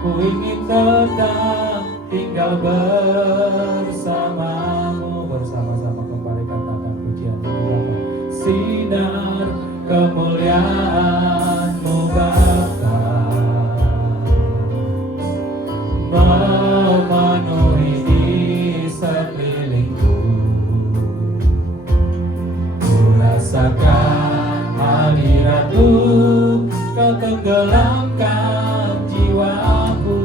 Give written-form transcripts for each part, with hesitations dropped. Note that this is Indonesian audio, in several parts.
ku ingin tetap tinggal bersamamu. Bersama-sama kembali katakan pujian bagi Bapa. Sinar kemuliaan-Mu Bapa memenuhi di sekelilingku. Ku rasakan hadirat-Mu, Kau tenggelamkan jiwaku.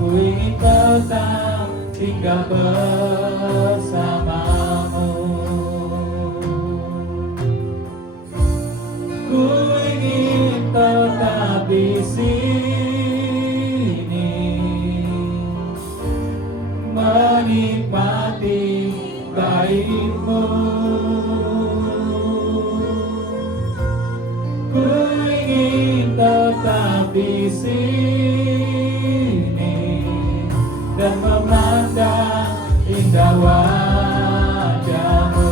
Ku ingin tetap tinggal bersamamu. Ku ingin tetap di sini menikmati baik-Mu. Ku ingin tetap di sini dan memandang indah wajah-Mu.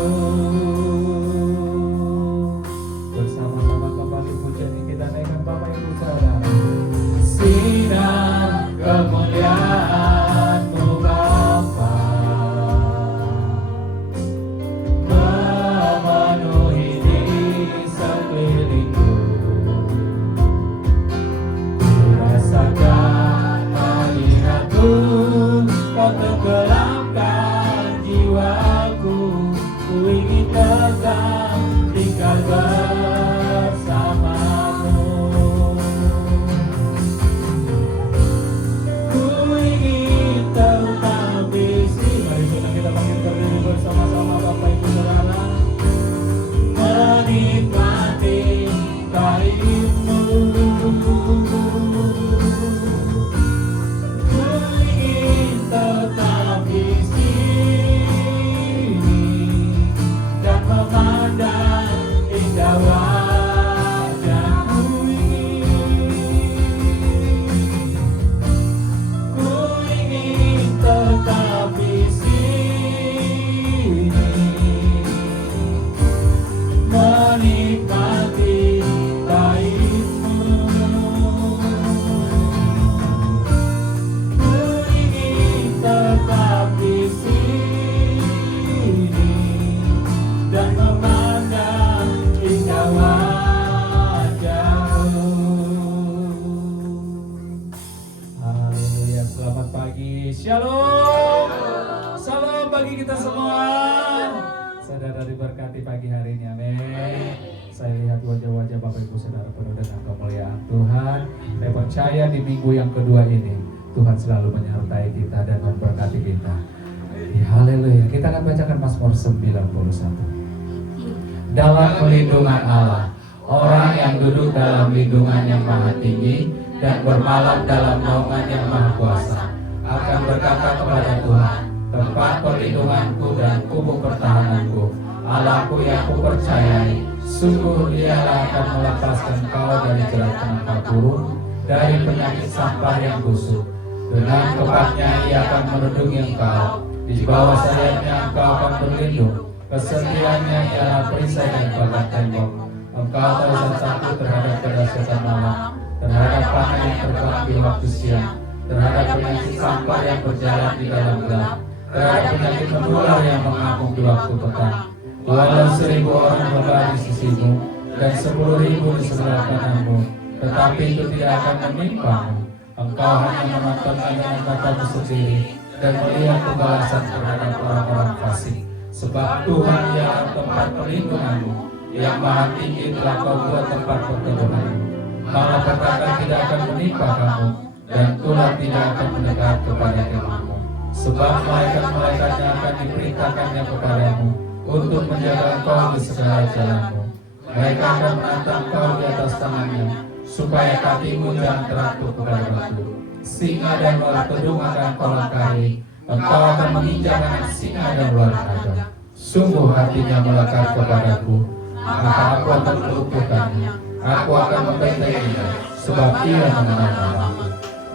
Bersama-sama kembali pujian yang kita naikkan Bapak Ibu Saudara. Sinar kemuliaan-Mu Bapa memenuhi di sekelilingku. Ku rasakan hadirat-Mu, Kau tenggelamkan jiwaku. Ku ingin tetap tinggal bersamamu. Ku ingin tetap di sini. Mari kita panggil berdiri bersama-sama Bapak Ibu Saudara. Menikmati baik-Mu. Ku ingin tetap di sini dan memandang indah wajah-Mu. Ku ingin tetap di sini menikmati baik-Mu. Ku ingin tetap di sini dan memandang indah wajah-Mu. Haleluya, selamat pagi, shalom. Salam bagi kita semua. Saudara diberkati pagi hari ini, amin. Saya lihat wajah-wajah Bapak Ibu Saudara penuh dengan kemuliaan Tuhan. Saya percaya di minggu yang kedua ini Tuhan selalu menyertai kita dan memberkati kita. Ya, haleluya. Kita akan bacakan Mazmur 91. Dalam perlindungan Allah, orang yang duduk dalam lindungan yang maha tinggi dan bermalam dalam naungan yang maha kuasa akan berkata kepada Tuhan, tempat perlindunganku dan kubu pertahananku, Allahku yang kupercayai, sungguh Dialah akan melepaskan kau dari jerat penangkap burung, dari penyakit sampah yang busuk. Dengan kepaknya Ia akan melindungi engkau, di bawah sayapnya engkau akan berlindung. Kesetiaannya ialah perisai dan pagar tembok. Engkau terus takut terhadap kedahsyatan malam, terhadap panah yang terbang di waktu siang, terhadap penyakit sampah yang berjalan di dalam gelap, terhadap penyakit menular yang mengapung di waktu petang. Walau 1000 orang berada di sisimu dan 10.000 di sebelah kananmu, tetapi itu tidak akan menimpamu. Engkau hanya menonton dengan matamu sendiri dan melihat pembalasan terhadap orang-orang fasik. Sebab Tuhan ialah tempat perlindunganmu, yang maha tinggi telah kau buat tempat perteduhanmu. Malapetaka tidak akan menimpa kamu, dan tulah tidak akan mendekat kepada kemahmu. Sebab malaikat-malaikatnya akan diperintahkannya kepadamu untuk menjaga engkau di segala jalanmu. Mereka akan menantang engkau di atas tangannya, supaya kakimu jangan teratuh kepada batu. Singa dan ular kedung akan kau langkahi, engkau akan menginjak anak singa dan ular naga. Sungguh hatinya melekat kepadaku, maka aku akan meluputkannya. Aku akan membentenginya, sebab ia mengenal namaku.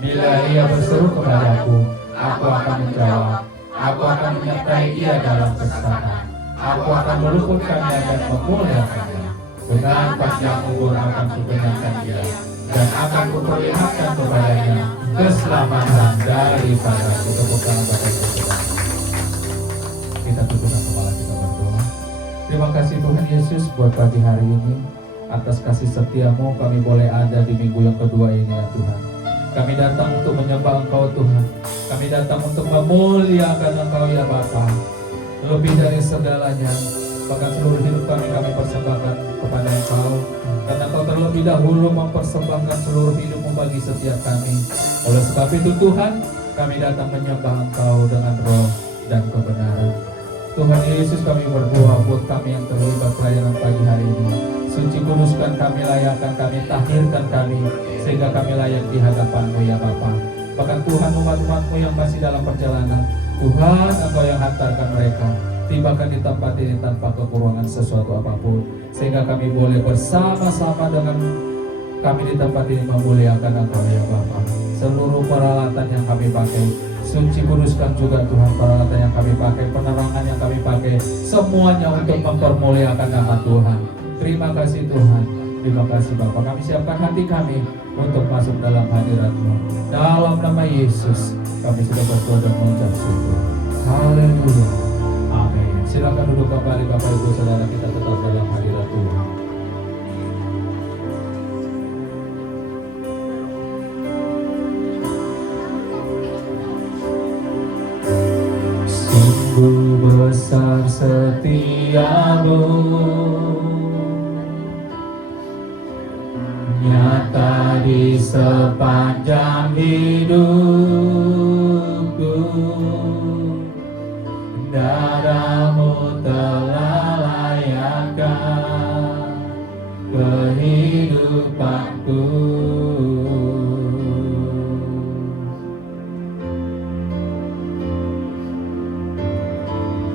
Bila ia berseru kepadaku, aku akan menjawab. Aku akan menyertai dia dalam kesusahan. Aku akan meluputkannya dan memuliakannya. Dengan panjang umur akan kukenyangkan dia, dan akan kuperlihatkan kepadanya keselamatan daripada aku. Tepuk tangan Bapak Ibu Saudara. Kita tundukkan kepala kita berdoa. Terima kasih Tuhan Yesus buat pagi hari ini. Atas kasih setiamu kami boleh ada di minggu yang kedua ini ya Tuhan. Kami datang untuk menyembah Engkau Tuhan. Kami datang untuk memuliakan Engkau ya Bapa. Lebih dari segalanya, bahkan seluruh hidup kami persembahkan kepada Engkau. Karena Engkau terlebih dahulu mempersembahkan seluruh hidupmu bagi setiap kami. Oleh sebab itu Tuhan, kami datang menyembah Engkau dengan roh dan kebenaran. Tuhan Yesus, kami berdoa buat kami yang terlibat pelayanan pagi hari ini. Suci kuduskan kami, layakkan kami, tahirkan kami, sehingga kami layak di hadapan-Mu ya Bapa. Bahkan Tuhan, umat-umat-Mu yang masih dalam perjalanan, Tuhan Engkau yang hantarkan mereka, tibakan di tempat ini tanpa kekurangan sesuatu apapun, sehingga kami boleh bersama-sama dengan kami di tempat ini memuliakan Engkau ya Bapa. Seluruh peralatan yang kami pakai, suci kuduskan juga Tuhan peralatan yang kami pakai, penerangan yang kami pakai, semuanya untuk mempermuliakan nama Tuhan. Terima kasih Tuhan, terima kasih Bapak. Kami siapkan hati kami untuk masuk dalam hadirat-Mu. Dalam nama Yesus kami sudah berdoa dan mengucap syukur. Haleluya, amin. Silakan duduk kembali Bapak Ibu Saudara, kita tetap dalam hadirat Tuhan. Sungguh besar setiamu, nyata di sepanjang hidupku. Darah-Mu telah layakkan kehidupanku.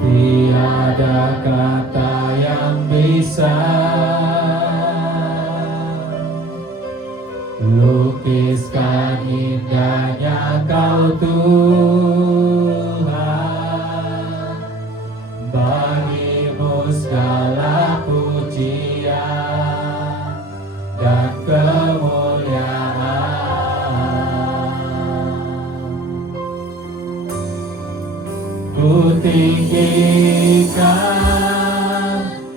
Tiada kata yang bisa lukiskan indahnya Kau Tuhan. Bagi-Mu segala pujian dan kemuliaan. Ku tinggikan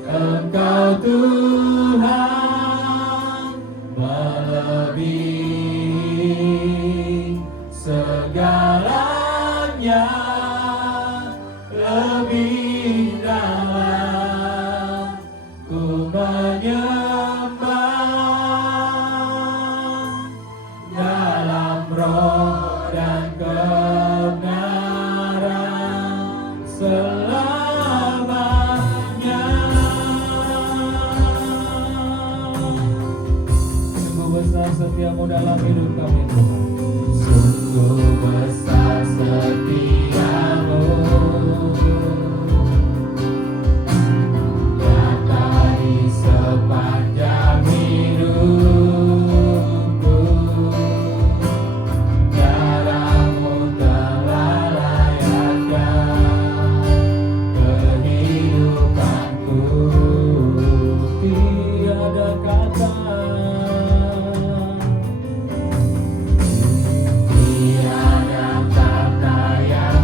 Engkau Tuhan, melebihi segalanya, lebih dalam ku menyembah dalam roh dan kebenaran selamanya. Sungguh besar setiamu dalam hidup kami Tuhan. Sungguh besar setiamu, nyata di sepanjang hidupku. Darah-Mu telah layakkan kehidupanku. Tiada kata yang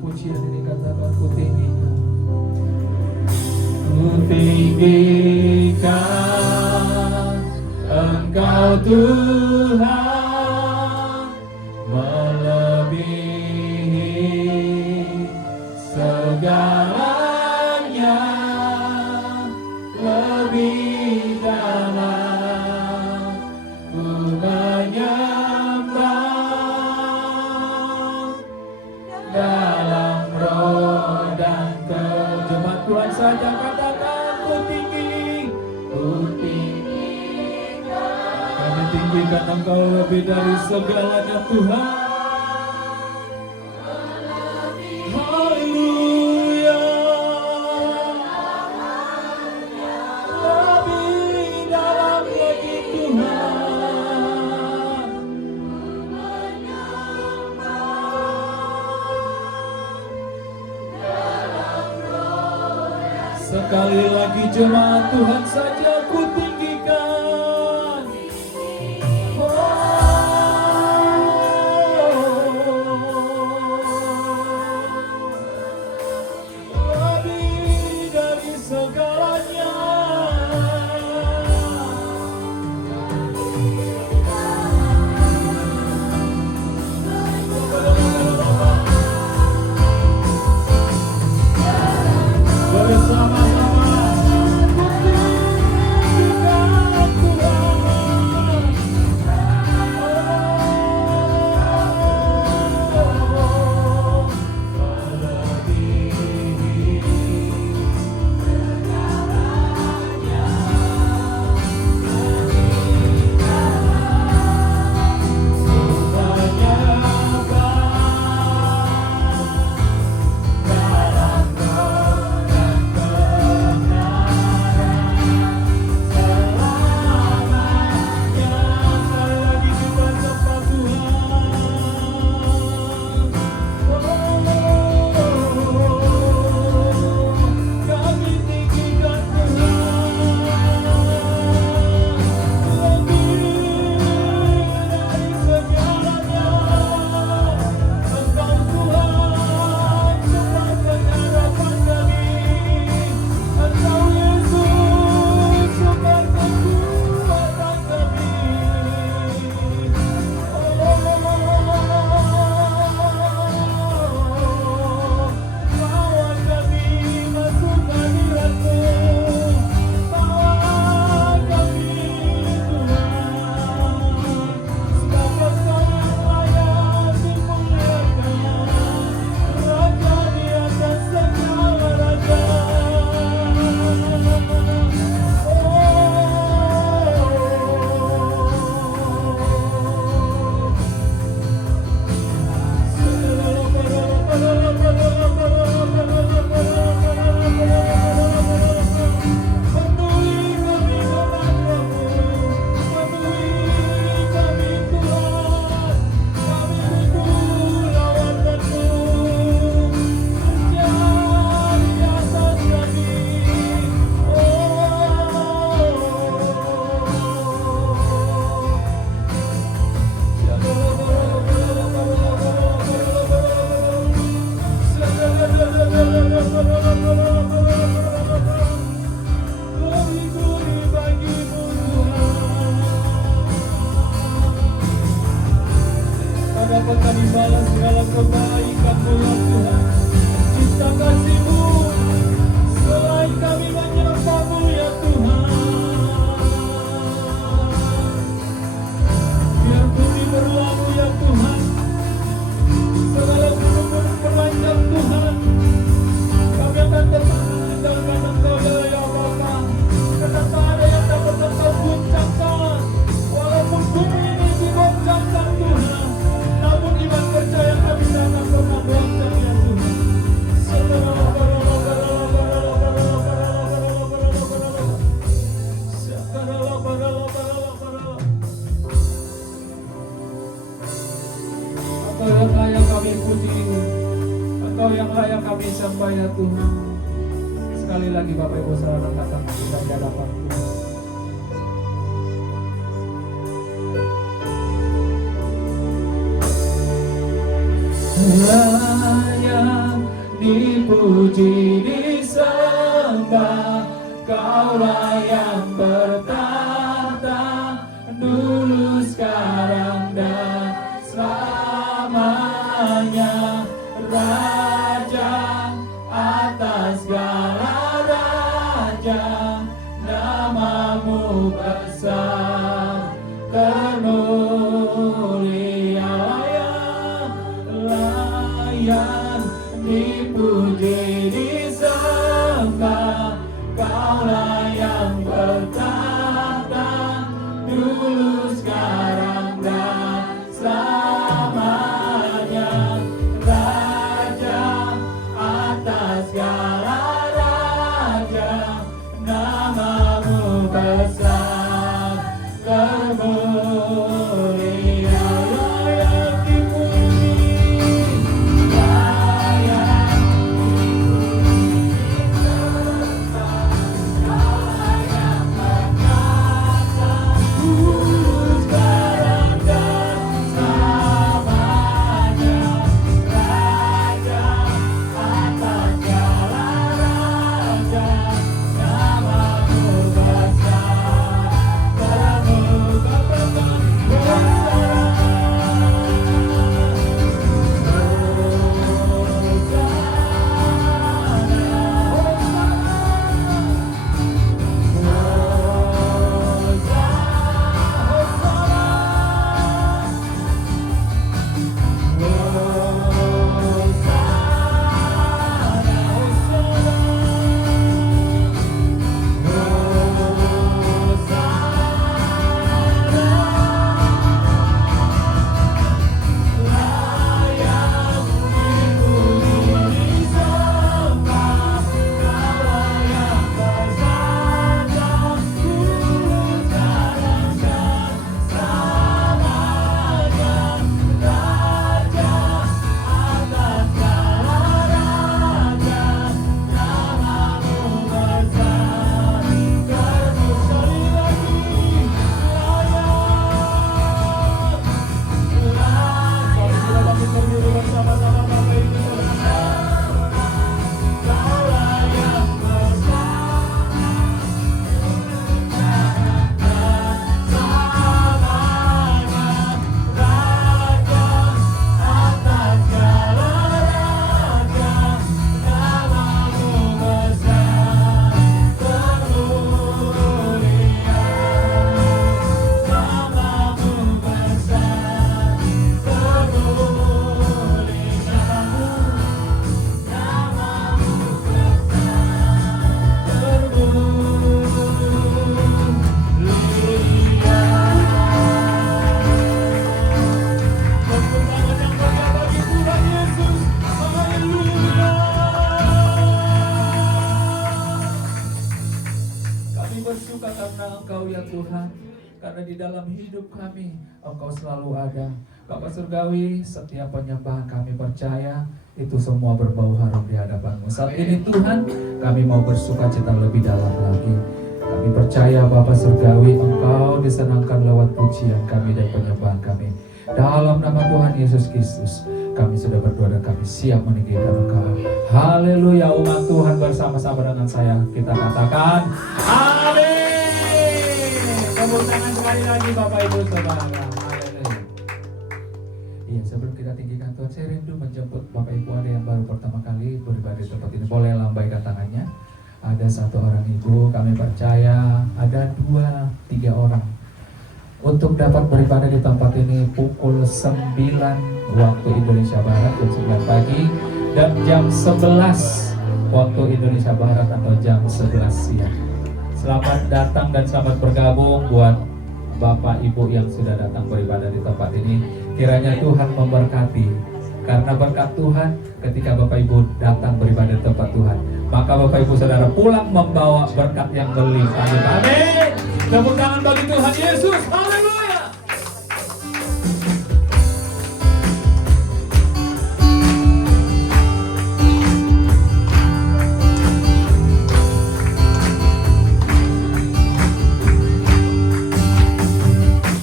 pujian ini, katakan ku tinggikan. Ku tinggikan Engkau Tuhan, melebihi segalanya, lebih dalam ku menyembah dalam roh dan jemaat Tuhan saja katakan ku tinggi, kami tinggikan Engkau lebih dari segalanya Tuhan. Haleluya, lebih dalam lagi Tuhan. Sekali lagi jemaat Tuhan saja ku tinggikan. Lebih dari segalanya. Bersama-sama dapat kami balas segala kebaikan-Mu ya Tuhan. Cinta kasih-Mu selain kami menyembah-Mu ya Tuhan. Biar bumi berlalu ya Tuhan, segala gunung berlanjut Tuhan. Kami akan tetap meninggalkan Engkau ya Bapa, karena tak ada yang dapat Engkau guncangkan. Walaupun bumi ini digoncangkan Tuhan, namun iman percaya kami datang pernah goncang ya Tuhan. Engkau yang layak kami puji, Engkau yang layak kami sembah ya Tuhan. Sekali lagi Bapak Ibu Saudara datang kita di hadapan Tuhan. Layak dipuji, disembah. Kaulah yang bertahta, dulu, sekarang, dan selamanya. Raja atas segala raja, namamu besar, termulia, layan dipuji, disembah. Kaulah yang bertahta, dulu, sekarang, dan selamanya. Raja atas segala raja, namamu besar, termulia, layak dipuji, layak bersyukur karena Engkau ya Tuhan, karena di dalam hidup kami Engkau selalu ada. Bapa Surgawi, setiap penyembahan kami percaya itu semua berbau harum di hadapan-Mu. Saat ini Tuhan, kami mau bersuka cita lebih dalam lagi. Kami percaya Bapa Surgawi, Engkau disenangkan lewat pujian kami dan penyembahan kami. Dalam nama Tuhan Yesus Kristus, kami sudah berdoa dan kami siap meninggikan Engkau. Haleluya, umat Tuhan bersama-sama dengan saya kita katakan amin. Tepuk tangan sekali lagi Bapak Ibu Saudara. Haleluya. Iya, sebelum kita tinggikan Tuhan, saya rindu menjemput Bapak Ibu ada yang baru pertama kali beribadah di tempat ini. Boleh lambaikan tangannya. Ada satu orang ibu, kami percaya ada 2-3 orang untuk dapat beribadah di tempat ini pukul 9 waktu Indonesia Barat, jam 9 pagi, dan jam 11 waktu Indonesia Barat atau jam 11 siang. Selamat datang dan selamat bergabung buat Bapak Ibu yang sudah datang beribadah di tempat ini. Kiranya Tuhan memberkati, karena berkat Tuhan ketika Bapak Ibu datang beribadah di tempat Tuhan, maka Bapak Ibu Saudara pulang membawa berkat yang berlimpah. Amin. Tepuk tangan bagi Tuhan Yesus. Haleluya.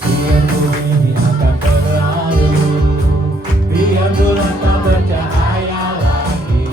Biar bumi akan berlalu, biar bulan tak bercahaya lagi,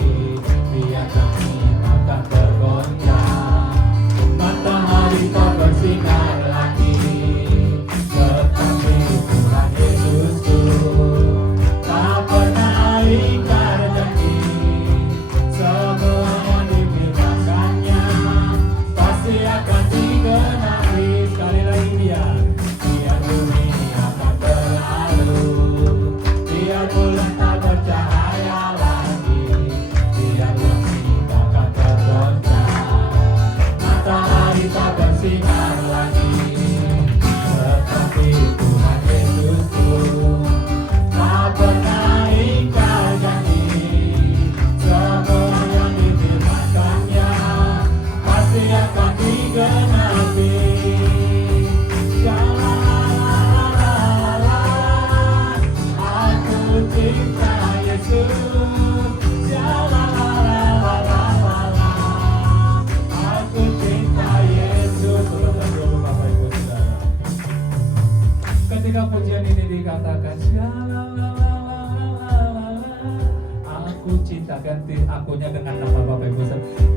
ganti akunnya dengan nama Bapak Ibu.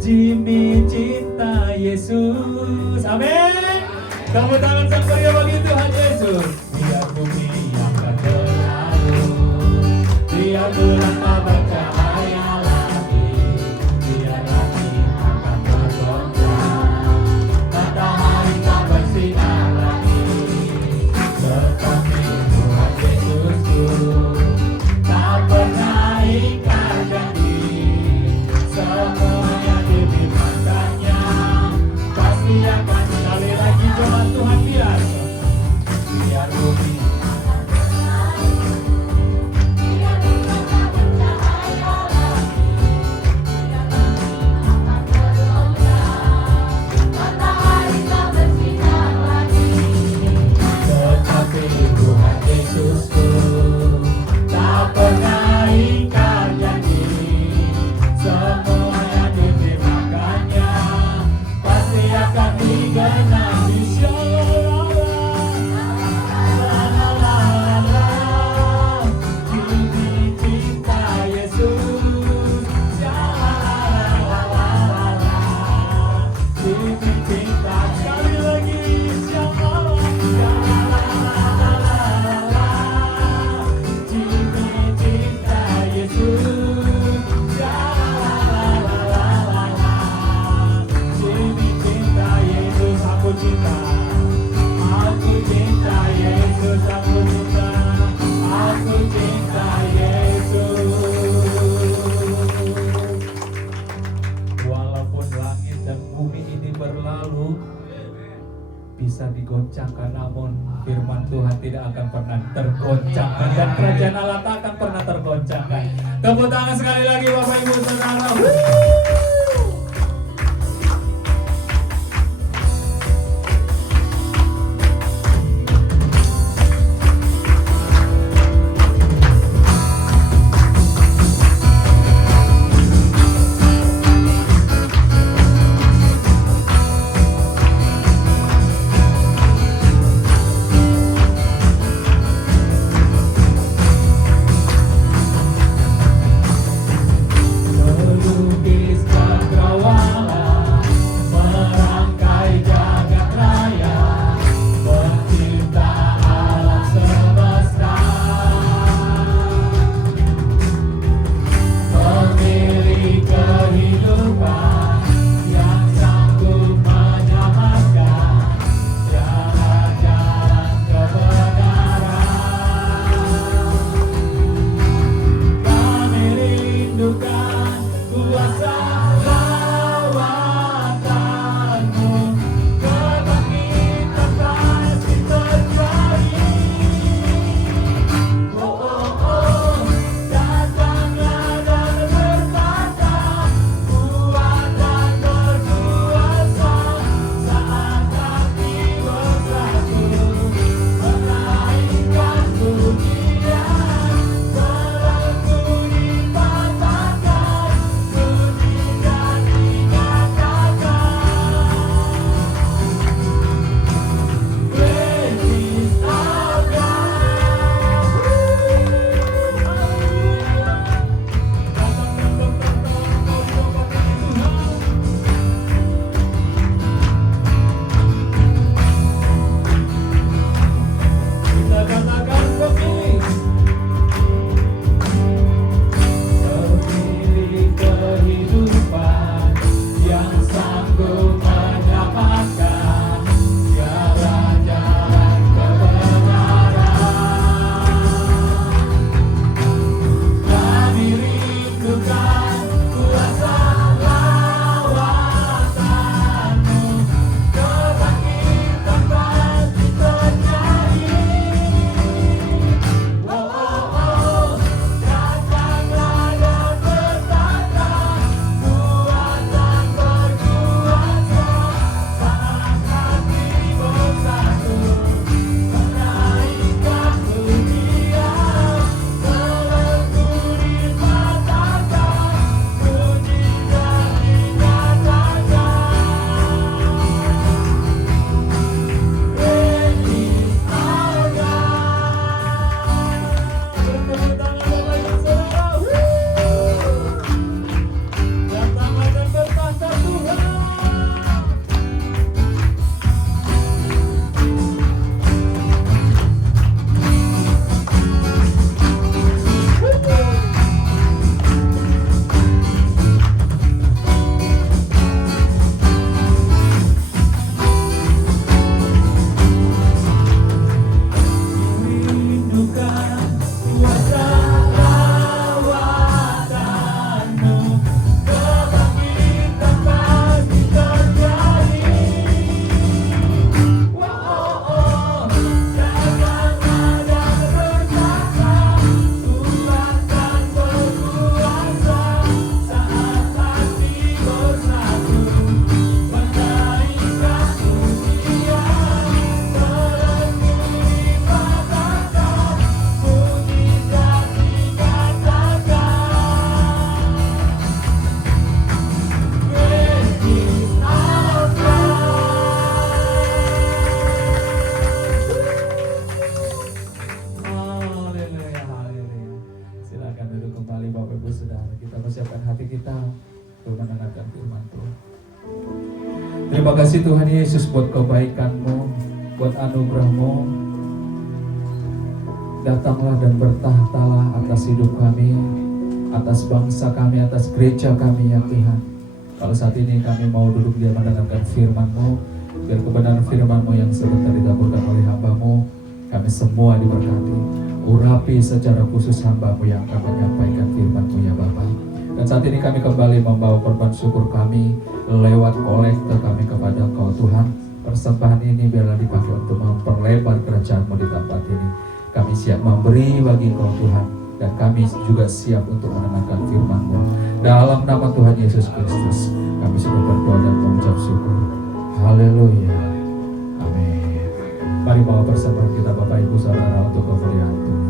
Jimmy cinta Yesus. Amin. Tepuk tangan sang meriah bagi Tuhan Yesus. Biar bumi akan berlalu, biar bulan tak bercahaya lagi, biar langit akan bergoncang, matahari tak bersinar lagi, tetapi Tuhan Yesusku tak pernah ingkar janji. Semua yang diberikannya pasti akan. Sekali lagi firman Tuhan, biar bumi tetapi Tuhan Yesusku tak pernah ingkar janji. Semua yang diberikannya pasti akan digenapi. Bisa digoncangkan, namun firman Tuhan tidak akan pernah tergoncangkan, dan kerajaan Allah tak akan pernah tergoncangkan. Tepuk tangan sekali lagi Bapak Ibu Saudara. hati kita untuk mendengarkan firman Tuhan. Terima kasih Tuhan Yesus buat kebaikan-Mu, buat anugerah-Mu. Datanglah dan bertahtalah atas hidup kami, atas bangsa kami, atas gereja kami ya Tuhan. Kalau saat ini kami mau duduk dia mendengarkan firman-Mu, biar kebenaran firman-Mu yang sebentar ditaburkan oleh hamba-Mu, kami semua diberkati. Urapi secara khusus hamba-Mu yang akan menyampaikan firman-Mu ya Bapa. Dan saat ini kami kembali membawa korban syukur kami lewat kolektor kami kepada Kau Tuhan. Persembahan ini biarlah dipakai untuk memperlebar kerajaan-Mu di tempat ini. Kami siap memberi bagi Kau Tuhan, dan kami juga siap untuk mendengarkan firman-Mu. Dalam nama Tuhan Yesus Kristus kami sudah berdoa dan mengucap syukur. Haleluya. Amin. Mari bawa persembahan kita Bapak Ibu Saudara untuk kemuliaan Tuhan.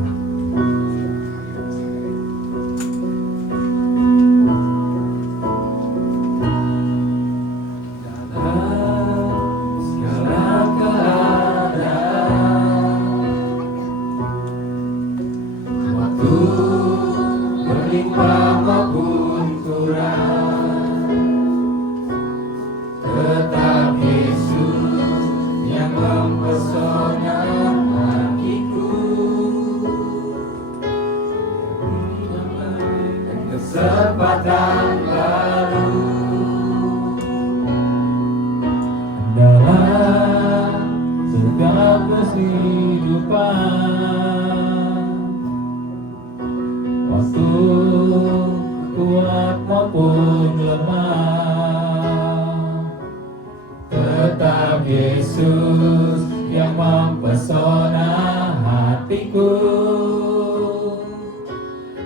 Kesempatan baru dalam segala kehidupan, waktu kuat maupun lemah, tetap Yesus yang mempesona hatiku.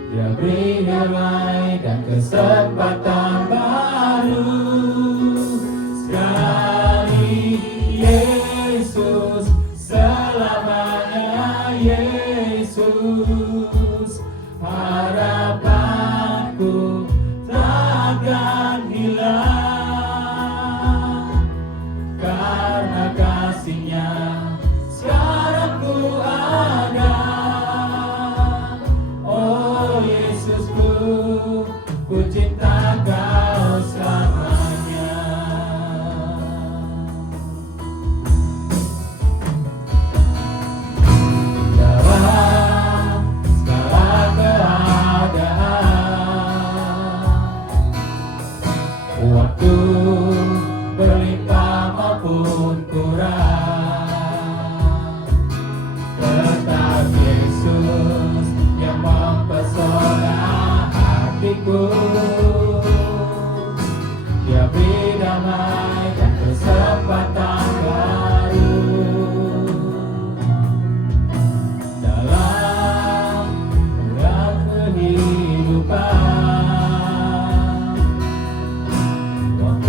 Dia beri damai dan kesempatan baru. Sekali Yesus, selamanya Yesus. Harapanku takkan hilang, karena kasih-Nya sekarang ku ada. Ku cinta Kau selamanya. Dalam segala keadaan, waktu berlimpah maupun kurang, tetap Yesus yang mempesona hatiku. Dia beri damai dan kesempatan baru dalam kehidupan, waktu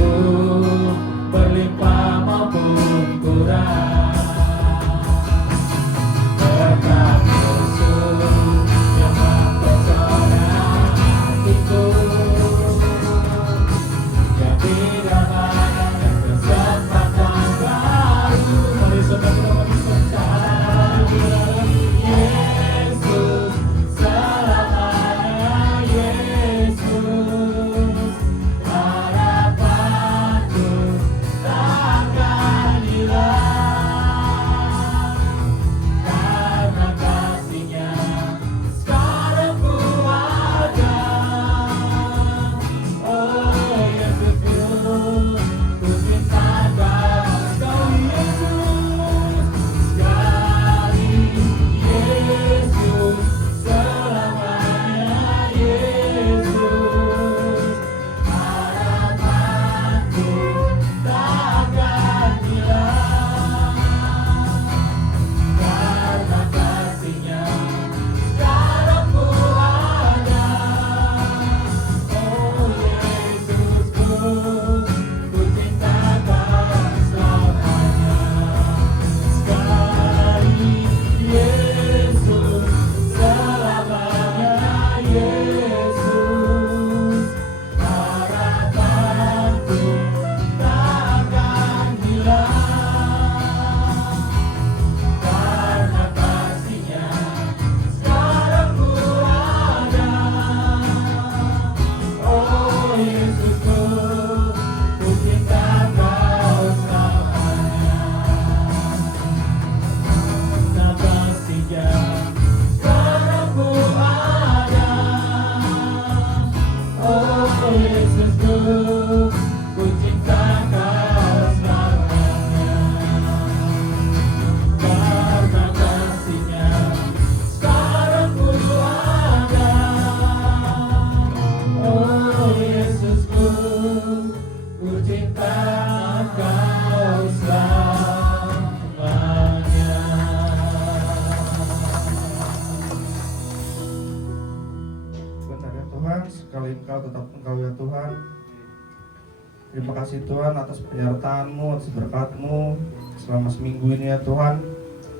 Terima kasih Tuhan atas penyertaan-Mu, atas berkat-Mu selama seminggu ini ya Tuhan.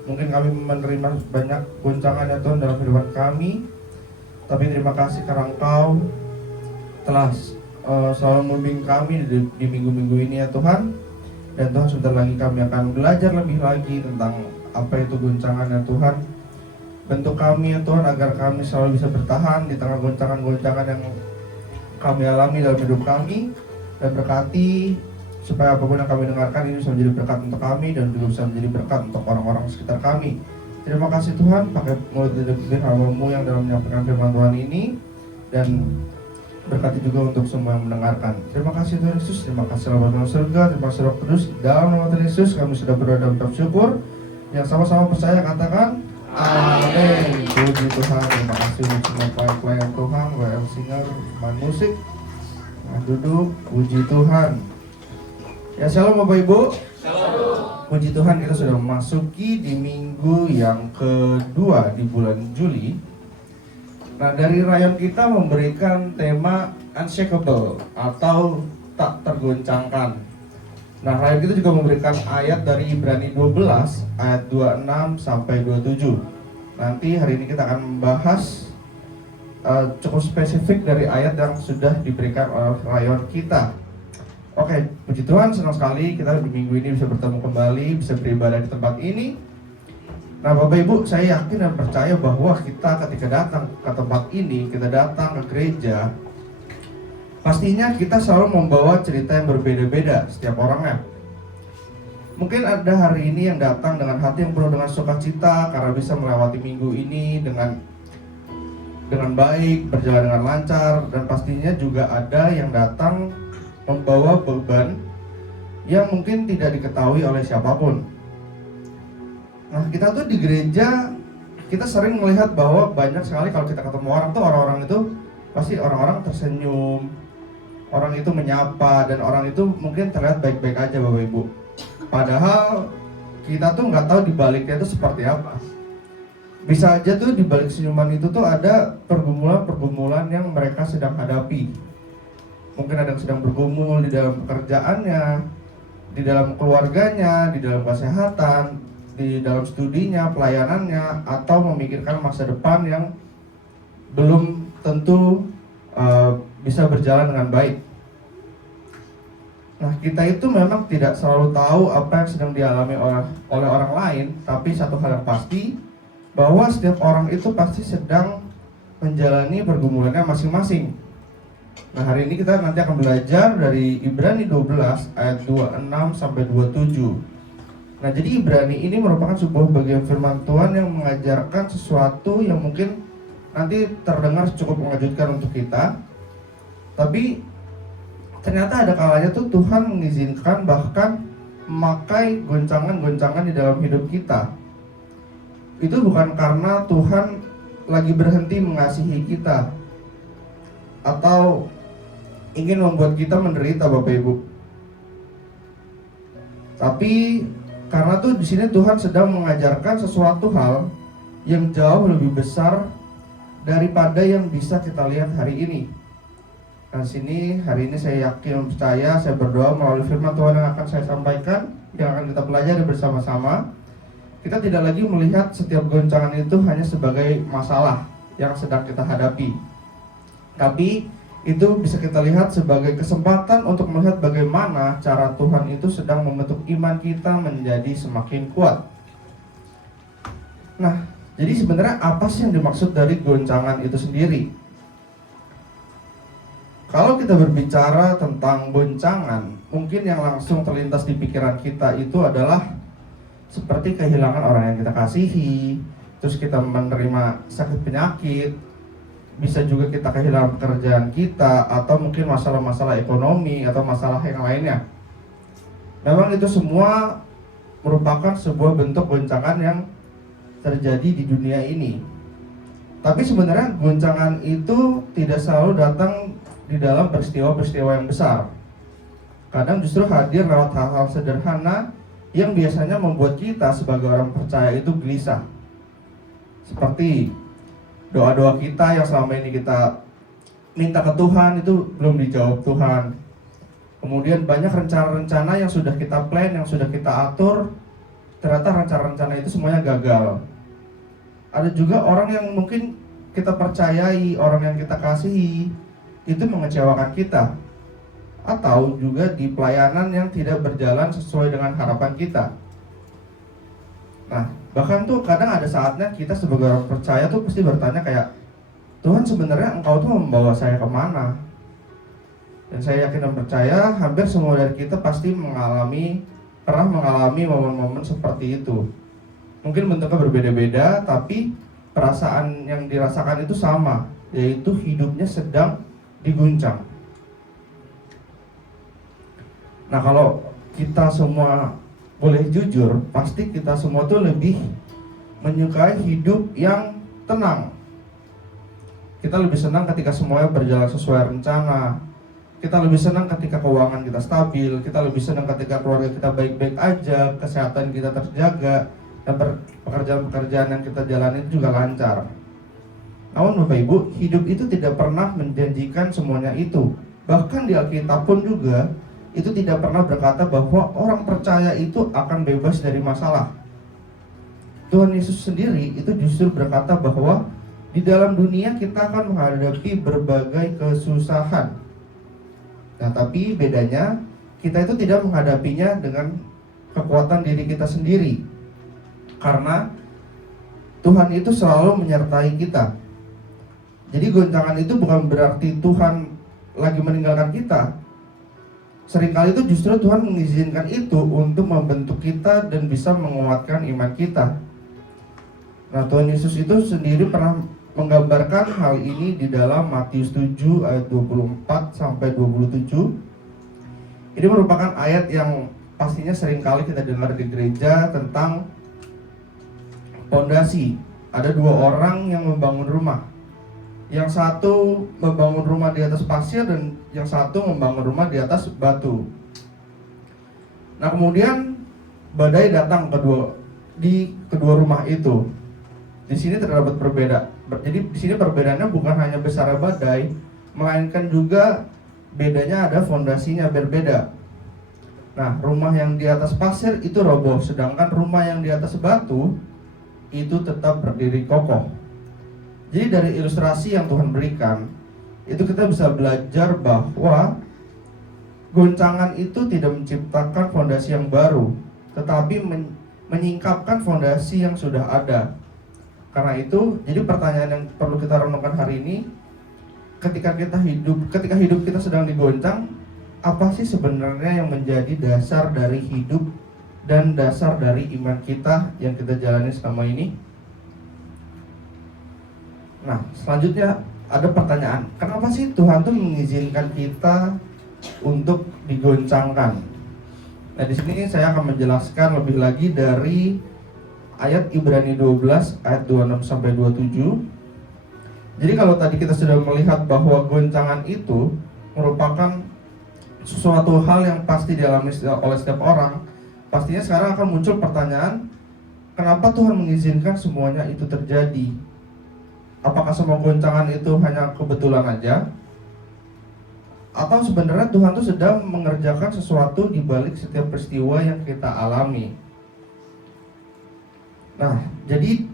Mungkin kami menerima banyak goncangan ya Tuhan dalam kehidupan kami, tapi terima kasih karena Engkau telah selalu membimbing kami di minggu-minggu ini ya Tuhan. Dan Tuhan, sebentar lagi kami akan belajar lebih lagi tentang apa itu goncangan ya Tuhan. Bentuk kami ya Tuhan agar kami selalu bisa bertahan di tengah goncangan-goncangan yang kami alami dalam hidup kami. Dan berkati supaya apapun yang kami dengarkan ini bisa menjadi berkat untuk kami dan juga bisa menjadi berkat untuk orang-orang sekitar kami. Terima kasih Tuhan, pakai mulut dan bibir hamba-Mu yang dalam menyampaikan firman Tuhan ini, dan berkati juga untuk semua yang mendengarkan. Terima kasih Tuhan Yesus, terima kasih Bapa dalam surga, terima kasih Roh Kudus. Dalam nama Tuhan Yesus kami sudah berdoa dan mengucap syukur. Yang sama-sama percaya katakan amin. Puji Tuhan, terima kasih untuk semua pelayan Tuhan, WL Singer, teman musik, duduk, puji Tuhan. Ya shalom Bapak Ibu. Shalom. Puji Tuhan, kita sudah memasuki di minggu yang kedua di bulan Juli. Nah, dari rayon kita memberikan tema unshakable atau tak tergoncangkan. Nah, rayon kita juga memberikan ayat dari Ibrani 12 ayat 26 sampai 27. Nanti hari ini kita akan membahas cukup spesifik dari ayat yang sudah diberikan oleh rayon kita. Oke, puji Tuhan, senang sekali kita di minggu ini bisa bertemu kembali, bisa beribadah di tempat ini. Nah Bapak Ibu, saya yakin dan percaya bahwa kita ketika datang ke tempat ini, kita datang ke gereja, pastinya kita selalu membawa cerita yang berbeda-beda setiap orangnya. Mungkin ada hari ini yang datang dengan hati yang penuh dengan sukacita karena bisa melewati minggu ini dengan baik, berjalan dengan lancar, dan pastinya juga ada yang datang membawa beban yang mungkin tidak diketahui oleh siapapun. Nah, kita tuh di gereja, kita sering melihat bahwa banyak sekali kalau kita ketemu orang tuh, orang-orang itu pasti orang-orang tersenyum, orang itu menyapa, dan orang itu mungkin terlihat baik-baik aja Bapak Ibu. Padahal kita tuh nggak tahu di baliknya itu seperti apa. Bisa aja tuh di balik senyuman itu tuh ada pergumulan-pergumulan yang mereka sedang hadapi. Mungkin ada yang sedang bergumul di dalam pekerjaannya, di dalam keluarganya, di dalam kesehatan, di dalam studinya, pelayanannya, atau memikirkan masa depan yang belum tentu bisa berjalan dengan baik. Nah, kita itu memang tidak selalu tahu apa yang sedang dialami oleh orang lain, tapi satu hal yang pasti, bahwa setiap orang itu pasti sedang menjalani pergumulannya masing-masing. Nah, hari ini kita nanti akan belajar dari Ibrani 12 ayat 26 sampai 27. Nah, jadi Ibrani ini merupakan sebuah bagian firman Tuhan yang mengajarkan sesuatu yang mungkin nanti terdengar cukup mengejutkan untuk kita. Tapi ternyata ada kalanya tuh Tuhan mengizinkan bahkan memakai goncangan-goncangan di dalam hidup kita. Itu bukan karena Tuhan lagi berhenti mengasihi kita atau ingin membuat kita menderita Bapak Ibu. Tapi karena tuh di sini Tuhan sedang mengajarkan sesuatu hal yang jauh lebih besar daripada yang bisa kita lihat hari ini. Nah, hari ini saya yakin, percaya, saya berdoa melalui firman Tuhan yang akan saya sampaikan, yang akan kita pelajari bersama-sama. Kita tidak lagi melihat setiap goncangan itu hanya sebagai masalah yang sedang kita hadapi, tapi itu bisa kita lihat sebagai kesempatan untuk melihat bagaimana cara Tuhan itu sedang membentuk iman kita menjadi semakin kuat. Nah, jadi sebenarnya apa sih yang dimaksud dari goncangan itu sendiri? Kalau kita berbicara tentang goncangan, mungkin yang langsung terlintas di pikiran kita itu adalah seperti kehilangan orang yang kita kasihi, terus kita menerima sakit penyakit, bisa juga kita kehilangan pekerjaan kita, atau mungkin masalah-masalah ekonomi atau masalah yang lainnya. Memang itu semua merupakan sebuah bentuk goncangan yang terjadi di dunia ini. Tapi sebenarnya goncangan itu tidak selalu datang di dalam peristiwa-peristiwa yang besar. Kadang justru hadir lewat hal-hal sederhana yang biasanya membuat kita sebagai orang percaya itu gelisah. Seperti doa-doa kita yang selama ini kita minta ke Tuhan itu belum dijawab Tuhan. Kemudian banyak rencana-rencana yang sudah kita plan, yang sudah kita atur, ternyata rencana-rencana itu semuanya gagal. Ada juga orang yang mungkin kita percayai, orang yang kita kasihi, itu mengecewakan kita. Atau juga di pelayanan yang tidak berjalan sesuai dengan harapan kita. Nah, bahkan tuh kadang ada saatnya kita sebagai orang percaya tuh pasti bertanya kayak, Tuhan sebenarnya Engkau tuh membawa saya kemana? Dan saya yakin dan percaya hampir semua dari kita pasti pernah mengalami momen-momen seperti itu. Mungkin bentuknya berbeda-beda, tapi perasaan yang dirasakan itu sama, yaitu hidupnya sedang diguncang. Nah, kalau kita semua boleh jujur, pasti kita semua tuh lebih menyukai hidup yang tenang. Kita lebih senang ketika semuanya berjalan sesuai rencana. Kita lebih senang ketika keuangan kita stabil. Kita lebih senang ketika keluarga kita baik-baik aja, kesehatan kita terjaga, dan pekerjaan-pekerjaan yang kita jalani juga lancar. Namun Bapak Ibu, hidup itu tidak pernah menjanjikan semuanya itu. Bahkan di Alkitab pun juga itu tidak pernah berkata bahwa orang percaya itu akan bebas dari masalah. Tuhan Yesus sendiri itu justru berkata bahwa di dalam dunia kita akan menghadapi berbagai kesusahan. Nah, tapi bedanya kita itu tidak menghadapinya dengan kekuatan diri kita sendiri. Karena Tuhan itu selalu menyertai kita. Jadi goncangan itu bukan berarti Tuhan lagi meninggalkan kita. Seringkali itu justru Tuhan mengizinkan itu untuk membentuk kita dan bisa menguatkan iman kita. Nah, Tuhan Yesus itu sendiri pernah menggambarkan hal ini di dalam Matius 7 ayat 24 sampai 27. Ini merupakan ayat yang pastinya seringkali kita dengar di gereja tentang fondasi. Ada dua orang yang membangun rumah. Yang satu membangun rumah di atas pasir dan yang satu membangun rumah di atas batu. Nah, kemudian badai datang di kedua rumah itu. Di sini terdapat perbedaan. Jadi di sini perbedaannya bukan hanya besar badai, melainkan juga bedanya ada fondasinya berbeda. Nah, rumah yang di atas pasir itu roboh, sedangkan rumah yang di atas batu itu tetap berdiri kokoh. Jadi dari ilustrasi yang Tuhan berikan, itu kita bisa belajar bahwa goncangan itu tidak menciptakan fondasi yang baru, tetapi menyingkapkan fondasi yang sudah ada. Karena itu, jadi pertanyaan yang perlu kita renungkan hari ini, ketika hidup kita sedang digoncang, apa sih sebenarnya yang menjadi dasar dari hidup dan dasar dari iman kita yang kita jalani selama ini? Nah, selanjutnya ada pertanyaan, kenapa sih Tuhan tuh mengizinkan kita untuk digoncangkan? Nah, di sini saya akan menjelaskan lebih lagi dari ayat Ibrani 12 ayat 26 sampai 27. Jadi kalau tadi kita sudah melihat bahwa goncangan itu merupakan sesuatu hal yang pasti dialami oleh setiap orang, pastinya sekarang akan muncul pertanyaan, kenapa Tuhan mengizinkan semuanya itu terjadi? Apakah semua goncangan itu hanya kebetulan aja? Atau sebenarnya Tuhan itu sedang mengerjakan sesuatu di balik setiap peristiwa yang kita alami? Nah, jadi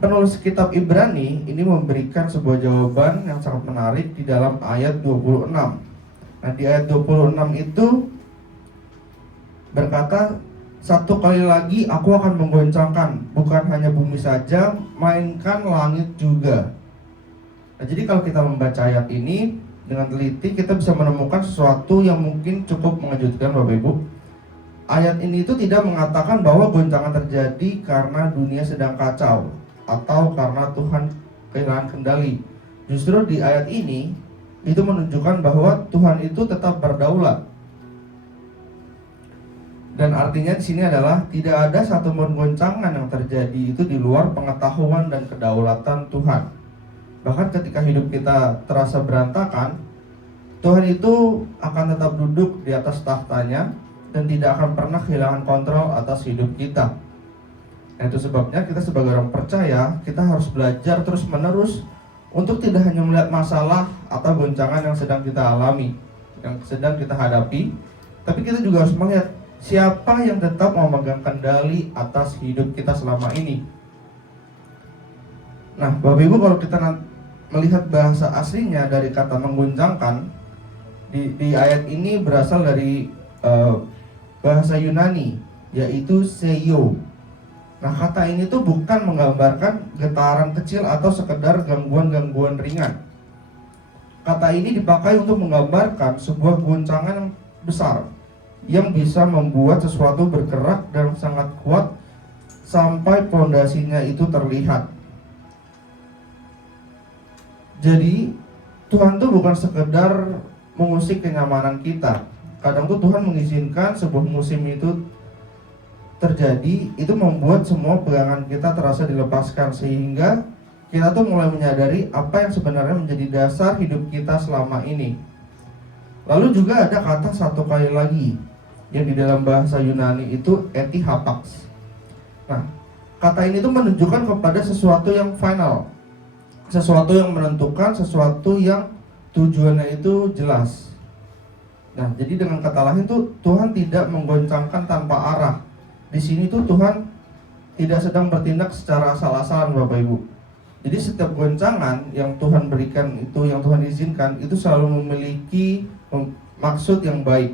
penulis kitab Ibrani ini memberikan sebuah jawaban yang sangat menarik di dalam ayat 26. Nah, di ayat 26 itu berkata, satu kali lagi aku akan menggoncangkan, bukan hanya bumi saja, melainkan langit juga. Nah, jadi kalau kita membaca ayat ini dengan teliti, kita bisa menemukan sesuatu yang mungkin cukup mengejutkan Bapak Ibu. Ayat ini itu tidak mengatakan bahwa goncangan terjadi karena dunia sedang kacau atau karena Tuhan kehilangan kendali. Justru di ayat ini itu menunjukkan bahwa Tuhan itu tetap berdaulat. Dan artinya di sini adalah tidak ada satu goncangan yang terjadi itu di luar pengetahuan dan kedaulatan Tuhan. Bahkan ketika hidup kita terasa berantakan, Tuhan itu akan tetap duduk di atas tahtanya dan tidak akan pernah kehilangan kontrol atas hidup kita. Nah, itu sebabnya kita sebagai orang percaya, kita harus belajar terus-menerus untuk tidak hanya melihat masalah atau goncangan yang sedang kita alami, yang sedang kita hadapi, tapi kita juga harus melihat siapa yang tetap memegang kendali atas hidup kita selama ini. Nah, Bapak Ibu, kalau kita melihat bahasa aslinya dari kata menggoncangkan, di ayat ini berasal dari bahasa Yunani, yaitu seio. Nah, kata ini tuh bukan menggambarkan getaran kecil atau sekedar gangguan-gangguan ringan. Kata ini dipakai untuk menggambarkan sebuah goncangan yang besar yang bisa membuat sesuatu bergerak dan sangat kuat sampai pondasinya itu terlihat. Jadi Tuhan tuh bukan sekedar mengusik kenyamanan kita. Kadang tuh Tuhan mengizinkan sebuah musim itu terjadi, itu membuat semua pegangan kita terasa dilepaskan, sehingga kita tuh mulai menyadari apa yang sebenarnya menjadi dasar hidup kita selama ini. Lalu juga ada kata satu kali lagi yang di dalam bahasa Yunani itu etihapax. Nah, kata ini tuh menunjukkan kepada sesuatu yang final, sesuatu yang menentukan, sesuatu yang tujuannya itu jelas. Nah, jadi dengan kata lain tuh Tuhan tidak menggoncangkan tanpa arah. Di sini tuh Tuhan tidak sedang bertindak secara asal-asalan, Bapak Ibu. Jadi setiap goncangan yang Tuhan berikan itu, yang Tuhan izinkan, itu selalu memiliki maksud yang baik.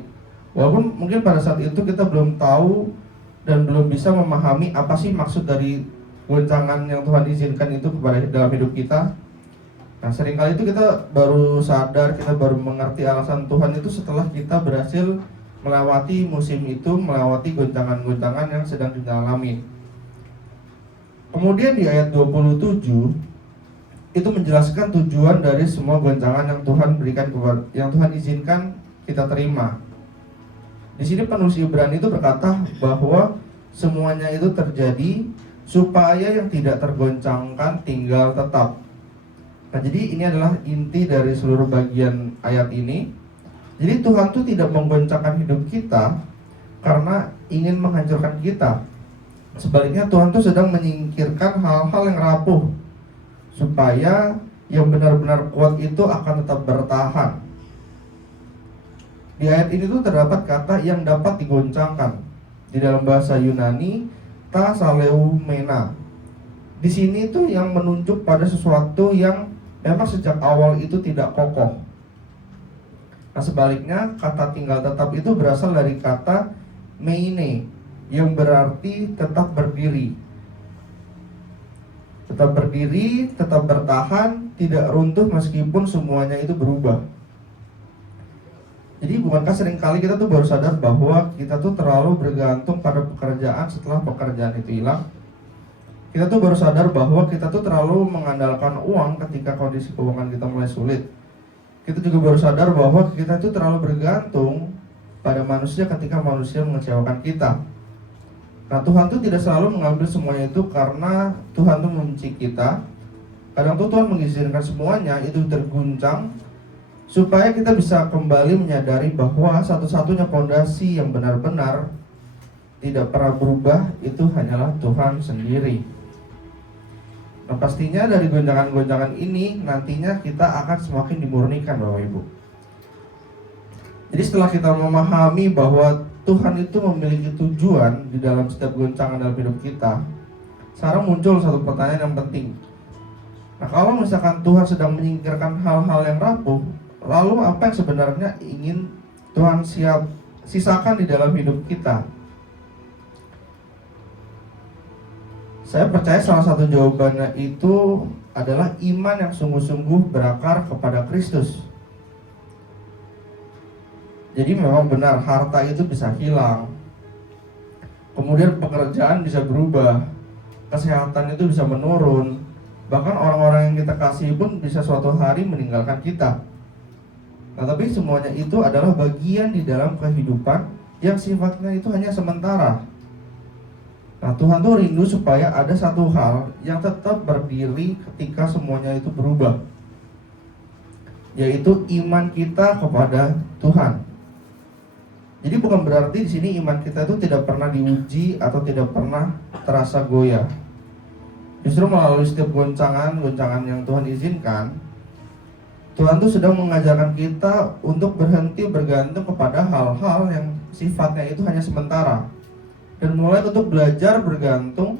Walaupun mungkin pada saat itu kita belum tahu dan belum bisa memahami apa sih maksud dari goncangan yang Tuhan izinkan itu kepada dalam hidup kita. Nah, seringkali itu kita baru sadar, kita baru mengerti alasan Tuhan itu setelah kita berhasil melewati musim itu, melewati goncangan-goncangan yang sedang kita alami. Kemudian di ayat 27 itu menjelaskan tujuan dari semua goncangan yang Tuhan berikan, yang Tuhan izinkan kita terima. Di sini penulis Ibrani itu berkata bahwa semuanya itu terjadi supaya yang tidak tergoncangkan tinggal tetap. Nah, jadi ini adalah inti dari seluruh bagian ayat ini. Jadi Tuhan tuh tidak menggoncangkan hidup kita karena ingin menghancurkan kita. Sebaliknya Tuhan tuh sedang menyingkirkan hal-hal yang rapuh supaya yang benar-benar kuat itu akan tetap bertahan. Di ayat ini tuh terdapat kata yang dapat digoncangkan. Di dalam bahasa Yunani, ta saleumena. Di sini tuh yang menunjuk pada sesuatu yang memang sejak awal itu tidak kokoh. Nah, sebaliknya kata tinggal tetap itu berasal dari kata meine, yang berarti tetap berdiri. Tetap berdiri, tetap bertahan, tidak runtuh meskipun semuanya itu berubah. Jadi bukankah seringkali kita tuh baru sadar bahwa kita tuh terlalu bergantung pada pekerjaan setelah pekerjaan itu hilang. Kita tuh baru sadar bahwa kita tuh terlalu mengandalkan uang ketika kondisi keuangan kita mulai sulit. Kita juga baru sadar bahwa kita tuh terlalu bergantung pada manusia ketika manusia mengecewakan kita. Nah, Tuhan tuh tidak selalu mengambil semuanya itu karena Tuhan tuh membenci kita. Kadang tuh Tuhan mengizinkan semuanya itu terguncang supaya kita bisa kembali menyadari bahwa satu-satunya fondasi yang benar-benar tidak pernah berubah itu hanyalah Tuhan sendiri. Nah, pastinya dari goncangan-goncangan ini nantinya kita akan semakin dimurnikan, Bapak Ibu. Jadi setelah kita memahami bahwa Tuhan itu memiliki tujuan di dalam setiap goncangan dalam hidup kita, sekarang muncul satu pertanyaan yang penting. Nah, kalau misalkan Tuhan sedang menyingkirkan hal-hal yang rapuh, lalu apa yang sebenarnya ingin Tuhan sisakan di dalam hidup kita? Saya percaya salah satu jawabannya itu adalah iman yang sungguh-sungguh berakar kepada Kristus. Jadi memang benar harta itu bisa hilang, kemudian pekerjaan bisa berubah, kesehatan itu bisa menurun, bahkan orang-orang yang kita kasih pun bisa suatu hari meninggalkan kita. Nah, tapi semuanya itu adalah bagian di dalam kehidupan yang sifatnya itu hanya sementara. Nah, Tuhan tuh rindu supaya ada satu hal yang tetap berdiri ketika semuanya itu berubah, yaitu iman kita kepada Tuhan. Jadi bukan berarti di sini iman kita itu tidak pernah diuji atau tidak pernah terasa goyah. Justru melalui setiap goncangan yang Tuhan izinkan, Tuhan tuh sedang mengajarkan kita untuk berhenti bergantung kepada hal-hal yang sifatnya itu hanya sementara, dan mulai untuk belajar bergantung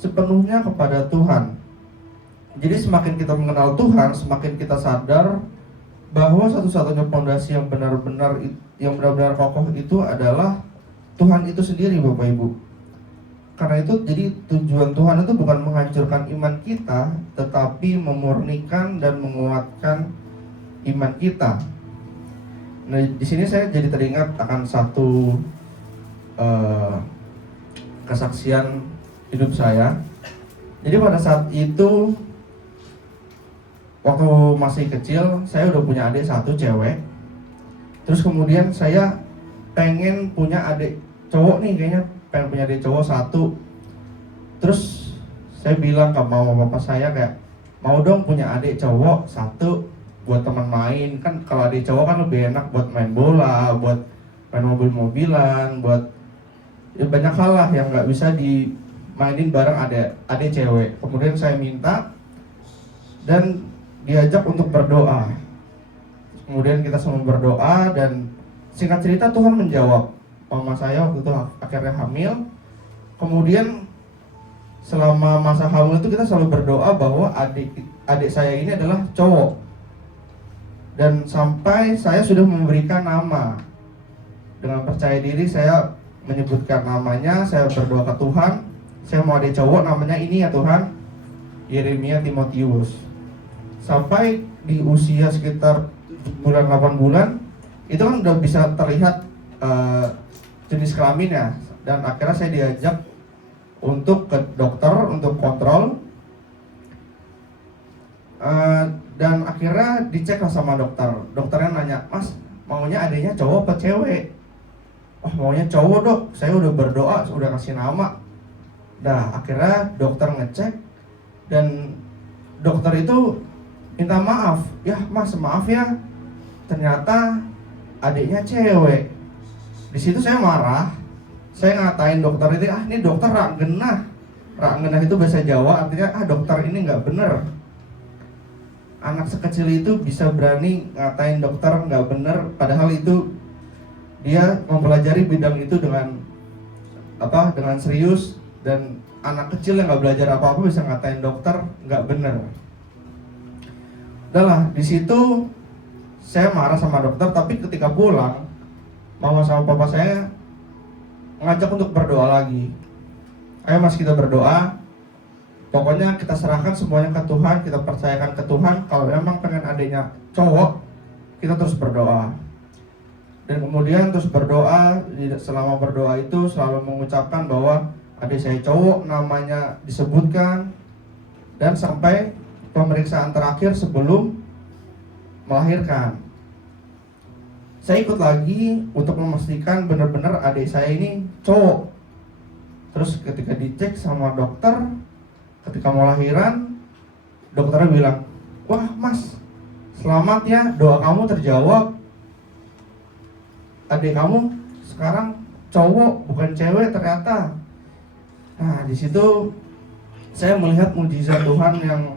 sepenuhnya kepada Tuhan. Jadi semakin kita mengenal Tuhan, semakin kita sadar bahwa satu-satunya fondasi yang benar-benar kokoh itu adalah Tuhan itu sendiri, Bapak Ibu. Karena itu jadi tujuan Tuhan itu bukan menghancurkan iman kita, tetapi memurnikan dan menguatkan iman kita. Nah, di sini saya jadi teringat akan satu kesaksian hidup saya. Jadi pada saat itu, waktu masih kecil, saya udah punya adik satu cewek. Terus kemudian saya pengen punya adik cowok nih, kayaknya pengen punya adik cowok satu. Terus saya bilang ke mama papa saya kayak, mau dong punya adik cowok satu buat teman main. Kan kalau adik cowok kan lebih enak buat main bola, buat main mobil-mobilan, buat ya banyak hal lah yang nggak bisa dimainin bareng adik cewek. Kemudian saya minta dan diajak untuk berdoa. Kemudian kita semua berdoa, dan singkat cerita Tuhan menjawab. Mama saya waktu itu akhirnya hamil. Kemudian selama masa hamil itu kita selalu berdoa bahwa adik saya ini adalah cowok. Dan sampai saya sudah memberikan nama, dengan percaya diri saya menyebutkan namanya, saya berdoa ke Tuhan, saya mau adik cowok, namanya ini ya Tuhan, Yeremia Timotius. Sampai di usia sekitar 8 bulan, itu kan udah bisa terlihat jenis kelaminnya. Dan akhirnya saya diajak untuk ke dokter untuk kontrol, dan akhirnya dicek lah sama dokter. Dokternya nanya, mas maunya adiknya cowok apa cewek? Oh maunya cowok dok, saya udah berdoa, udah kasih nama. Nah akhirnya dokter ngecek, dan dokter itu minta maaf, ya mas maaf ya, ternyata adiknya cewek. Di situ saya marah, saya ngatain dokter itu, ini dokter rak genah. Rak genah itu bahasa Jawa, artinya dokter ini nggak bener. Anak sekecil itu bisa berani ngatain dokter nggak bener, padahal itu dia mempelajari bidang itu dengan serius. Dan anak kecil yang nggak belajar apa-apa bisa ngatain dokter nggak bener. Udah lah, di situ saya marah sama dokter. Tapi ketika pulang, mama sama papa saya ngajak untuk berdoa lagi. Ayo mas kita berdoa, pokoknya kita serahkan semuanya ke Tuhan, kita percayakan ke Tuhan. Kalau memang pengen adiknya cowok, kita terus berdoa. Dan kemudian terus berdoa, selama berdoa itu selalu mengucapkan bahwa adik saya cowok, namanya disebutkan. Dan sampai pemeriksaan terakhir sebelum melahirkan, saya ikut lagi untuk memastikan benar-benar adik saya ini cowok. Terus ketika dicek sama dokter, ketika mau lahiran, dokternya bilang, wah mas, selamat ya, doa kamu terjawab. Adik kamu sekarang cowok bukan cewek ternyata. Nah di situ saya melihat mujizat Tuhan yang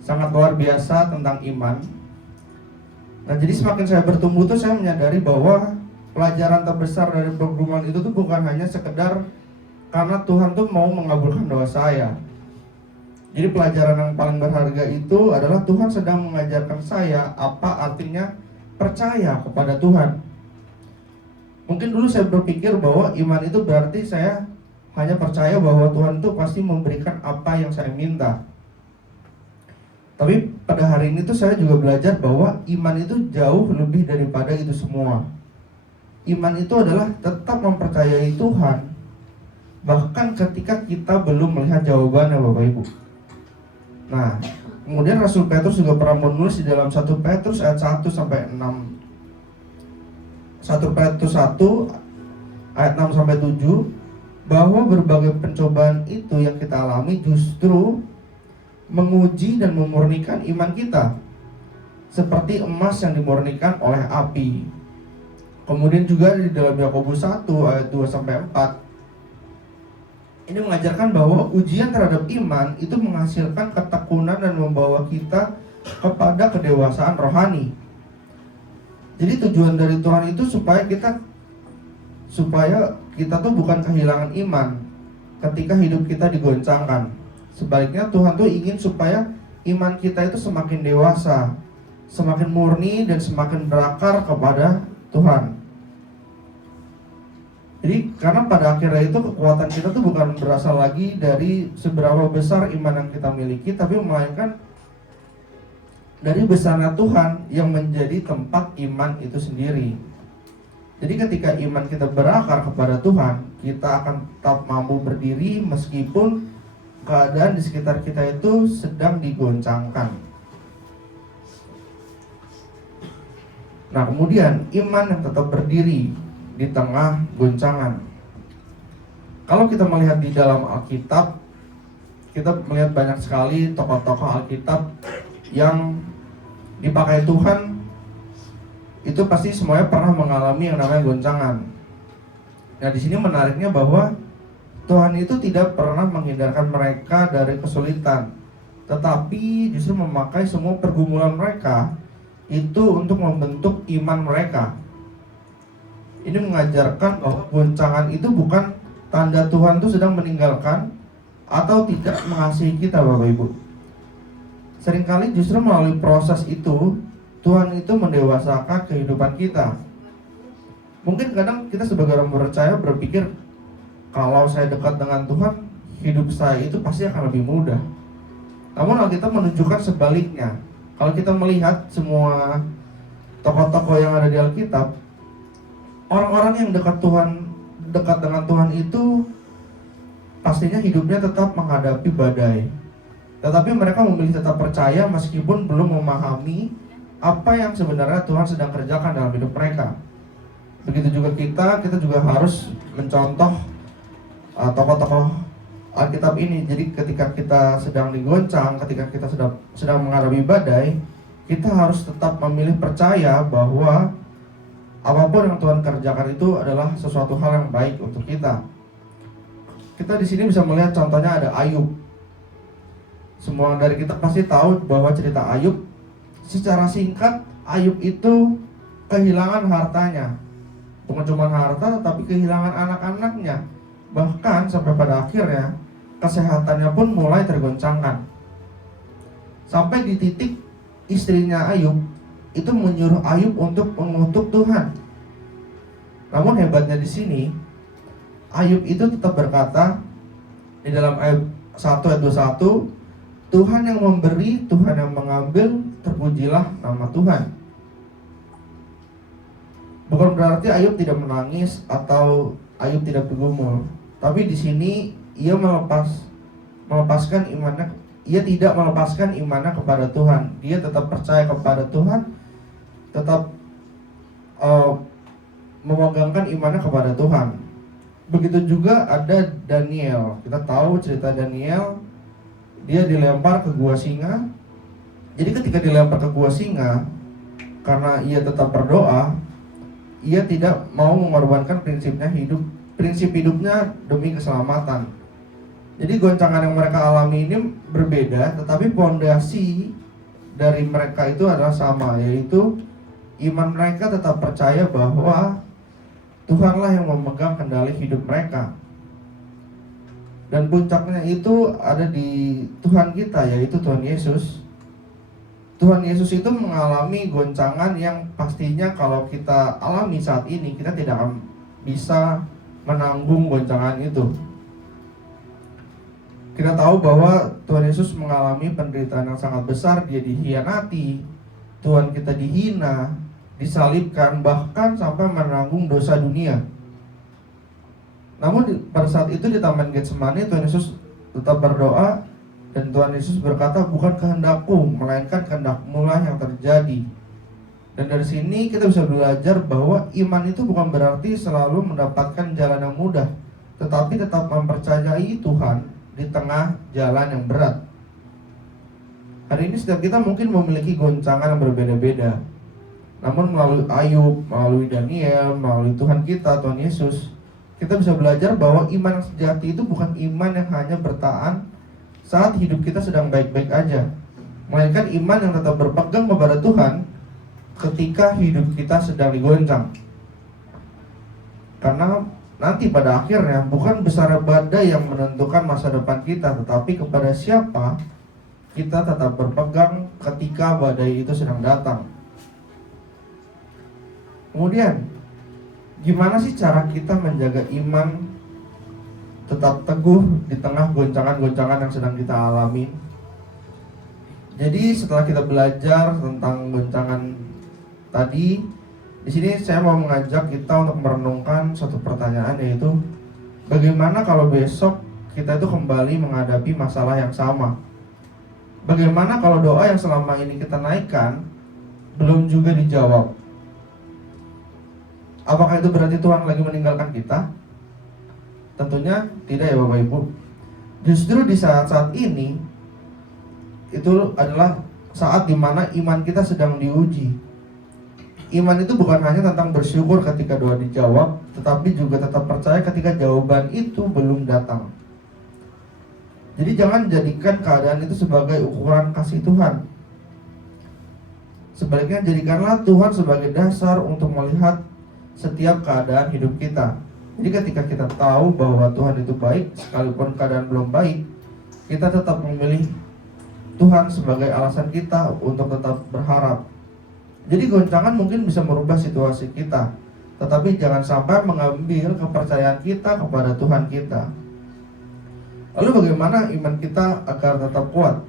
sangat luar biasa tentang iman. Nah jadi semakin saya bertumbuh tuh saya menyadari bahwa pelajaran terbesar dari pergumulan itu tuh bukan hanya sekedar karena Tuhan tuh mau mengabulkan doa saya. Jadi pelajaran yang paling berharga itu adalah Tuhan sedang mengajarkan saya apa artinya percaya kepada Tuhan. Mungkin dulu saya berpikir bahwa iman itu berarti saya hanya percaya bahwa Tuhan itu pasti memberikan apa yang saya minta. Tapi pada hari ini tuh saya juga belajar bahwa iman itu jauh lebih daripada itu semua. Iman itu adalah tetap mempercayai Tuhan, bahkan ketika kita belum melihat jawabannya, Bapak Ibu. Nah, kemudian Rasul Petrus juga pernah menulis di dalam 1 Petrus ayat 1 sampai 6. 1 Petrus 1 ayat 6 sampai 7, bahwa berbagai pencobaan itu yang kita alami justru menguji dan memurnikan iman kita, seperti emas yang dimurnikan oleh api. Kemudian juga di dalam Yakobus 1 ayat 2 sampai 4, ini mengajarkan bahwa ujian terhadap iman itu menghasilkan ketekunan dan membawa kita kepada kedewasaan rohani. Jadi tujuan dari Tuhan itu supaya kita tuh bukan kehilangan iman ketika hidup kita digoncangkan. Sebaliknya Tuhan tuh ingin supaya iman kita itu semakin dewasa, semakin murni dan semakin berakar kepada Tuhan. Jadi karena pada akhirnya itu kekuatan kita tuh bukan berasal lagi dari seberapa besar iman yang kita miliki, tapi melainkan dari besarnya Tuhan yang menjadi tempat iman itu sendiri. Jadi ketika iman kita berakar kepada Tuhan, kita akan tetap mampu berdiri meskipun keadaan di sekitar kita itu sedang digoncangkan. Nah, kemudian iman yang tetap berdiri di tengah goncangan. Kalau kita melihat di dalam Alkitab, kita melihat banyak sekali tokoh-tokoh Alkitab yang dipakai Tuhan itu pasti semuanya pernah mengalami yang namanya goncangan. Nah, di sini menariknya bahwa Tuhan itu tidak pernah menghindarkan mereka dari kesulitan, tetapi justru memakai semua pergumulan mereka itu untuk membentuk iman mereka. Ini mengajarkan bahwa goncangan itu bukan tanda Tuhan itu sedang meninggalkan atau tidak mengasihi kita, Bapak Ibu. Seringkali justru melalui proses itu Tuhan itu mendewasakan kehidupan kita. Mungkin kadang kita sebagai orang percaya berpikir, kalau saya dekat dengan Tuhan, hidup saya itu pasti akan lebih mudah. Namun Alkitab menunjukkan sebaliknya. Kalau kita melihat semua tokoh-tokoh yang ada di Alkitab, orang-orang yang dekat dengan Tuhan itu pastinya hidupnya tetap menghadapi badai. Tetapi mereka memilih tetap percaya meskipun belum memahami apa yang sebenarnya Tuhan sedang kerjakan dalam hidup mereka. Begitu juga kita juga harus mencontoh tokoh-tokoh Alkitab ini. Jadi ketika kita sedang digoncang, ketika kita sedang menghadapi badai, kita harus tetap memilih percaya bahwa apapun yang Tuhan kerjakan itu adalah sesuatu hal yang baik untuk kita. Kita di sini bisa melihat contohnya ada Ayub. Semua dari kita pasti tahu bahwa cerita Ayub. Secara singkat, Ayub itu kehilangan hartanya. Bukan cuma harta, tetapi kehilangan anak-anaknya. Bahkan sampai pada akhirnya kesehatannya pun mulai tergoncangkan. Sampai di titik istrinya Ayub itu menyuruh Ayub untuk mengutuk Tuhan. Namun hebatnya di sini, Ayub itu tetap berkata di dalam Ayub 1 ayat 21, Tuhan yang memberi, Tuhan yang mengambil, terpujilah nama Tuhan. Bukan berarti Ayub tidak menangis atau Ayub tidak bergumul, tapi di sini ia melepaskan imannya. Ia tidak melepaskan imannya kepada Tuhan. Dia tetap percaya kepada Tuhan, tetap memegangkan imannya kepada Tuhan. Begitu juga ada Daniel. Kita tahu cerita Daniel, dia dilempar ke gua singa. Jadi ketika dilempar ke gua singa, karena ia tetap berdoa, ia tidak mau mengorbankan prinsip hidupnya demi keselamatan. Jadi goncangan yang mereka alami ini berbeda, tetapi pondasi dari mereka itu adalah sama, yaitu iman mereka tetap percaya bahwa Tuhanlah yang memegang kendali hidup mereka. Dan puncaknya itu ada di Tuhan kita, yaitu Tuhan Yesus. Tuhan Yesus itu mengalami goncangan yang pastinya kalau kita alami saat ini, kita tidak akan bisa menanggung goncangan itu. Kita tahu bahwa Tuhan Yesus mengalami penderitaan yang sangat besar. Dia dikhianati, Tuhan kita dihina, disalibkan, bahkan sampai menanggung dosa dunia. Namun pada saat itu di Taman Getsemani, Tuhan Yesus tetap berdoa, dan Tuhan Yesus berkata, bukan kehendakku, melainkan kehendak-Mu lah yang terjadi. Dan dari sini kita bisa belajar bahwa iman itu bukan berarti selalu mendapatkan jalan yang mudah, tetapi tetap mempercayai Tuhan di tengah jalan yang berat. Hari ini setiap kita mungkin memiliki goncangan yang berbeda-beda. Namun melalui Ayub, melalui Daniel, melalui Tuhan kita, Tuhan Yesus, kita bisa belajar bahwa iman yang sejati itu bukan iman yang hanya bertahan saat hidup kita sedang baik-baik aja. melainkan iman yang tetap berpegang kepada Tuhan ketika hidup kita sedang digoncang. Karena nanti pada akhirnya bukan besar badai yang menentukan masa depan kita, tetapi kepada siapa kita tetap berpegang ketika badai itu sedang datang. Kemudian, gimana sih cara kita menjaga iman tetap teguh di tengah goncangan-goncangan yang sedang kita alami? Jadi setelah kita belajar tentang goncangan tadi, di sini saya mau mengajak kita untuk merenungkan satu pertanyaan, yaitu bagaimana kalau besok kita itu kembali menghadapi masalah yang sama? Bagaimana kalau doa yang selama ini kita naikkan belum juga dijawab? Apakah itu berarti Tuhan lagi meninggalkan kita? Tentunya tidak ya Bapak Ibu. Justru di saat-saat ini itu adalah saat dimana iman kita sedang diuji. Iman itu bukan hanya tentang bersyukur ketika doa dijawab, tetapi juga tetap percaya ketika jawaban itu belum datang. Jadi jangan jadikan keadaan itu sebagai ukuran kasih Tuhan. Sebaliknya jadikanlah Tuhan sebagai dasar untuk melihat setiap keadaan hidup kita. Jadi ketika kita tahu bahwa Tuhan itu baik, sekalipun keadaan belum baik, kita tetap memilih Tuhan sebagai alasan kita untuk tetap berharap. Jadi goncangan mungkin bisa merubah situasi kita, tetapi jangan sampai mengambil kepercayaan kita kepada Tuhan kita. Lalu bagaimana iman kita agar tetap kuat?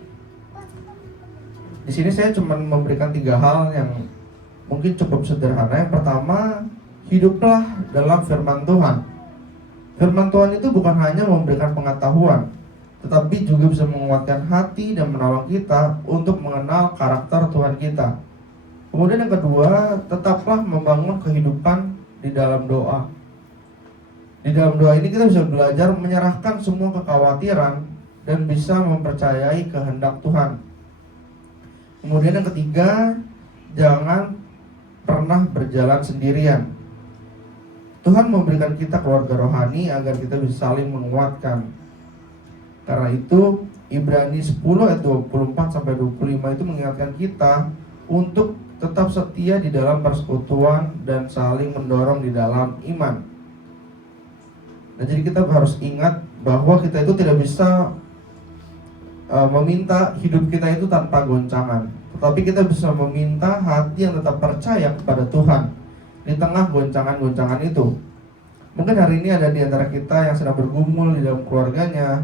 Di sini saya cuma memberikan 3 hal yang mungkin cukup sederhana. Yang pertama, hiduplah dalam firman Tuhan. Firman Tuhan itu bukan hanya memberikan pengetahuan, tetapi juga bisa menguatkan hati dan menolong kita untuk mengenal karakter Tuhan kita. Kemudian yang kedua, tetaplah membangun kehidupan di dalam doa. Di dalam doa ini kita bisa belajar menyerahkan semua kekhawatiran dan bisa mempercayai kehendak Tuhan. Kemudian yang ketiga, jangan pernah berjalan sendirian. Tuhan memberikan kita keluarga rohani agar kita bisa saling menguatkan. Karena itu Ibrani 10 ayat 24-25 itu mengingatkan kita untuk tetap setia di dalam persekutuan dan saling mendorong di dalam iman. Nah, jadi kita harus ingat bahwa kita itu tidak bisa meminta hidup kita itu tanpa goncangan, tetapi kita bisa meminta hati yang tetap percaya kepada Tuhan di tengah goncangan-goncangan itu. Mungkin hari ini ada di antara kita yang sedang bergumul di dalam keluarganya,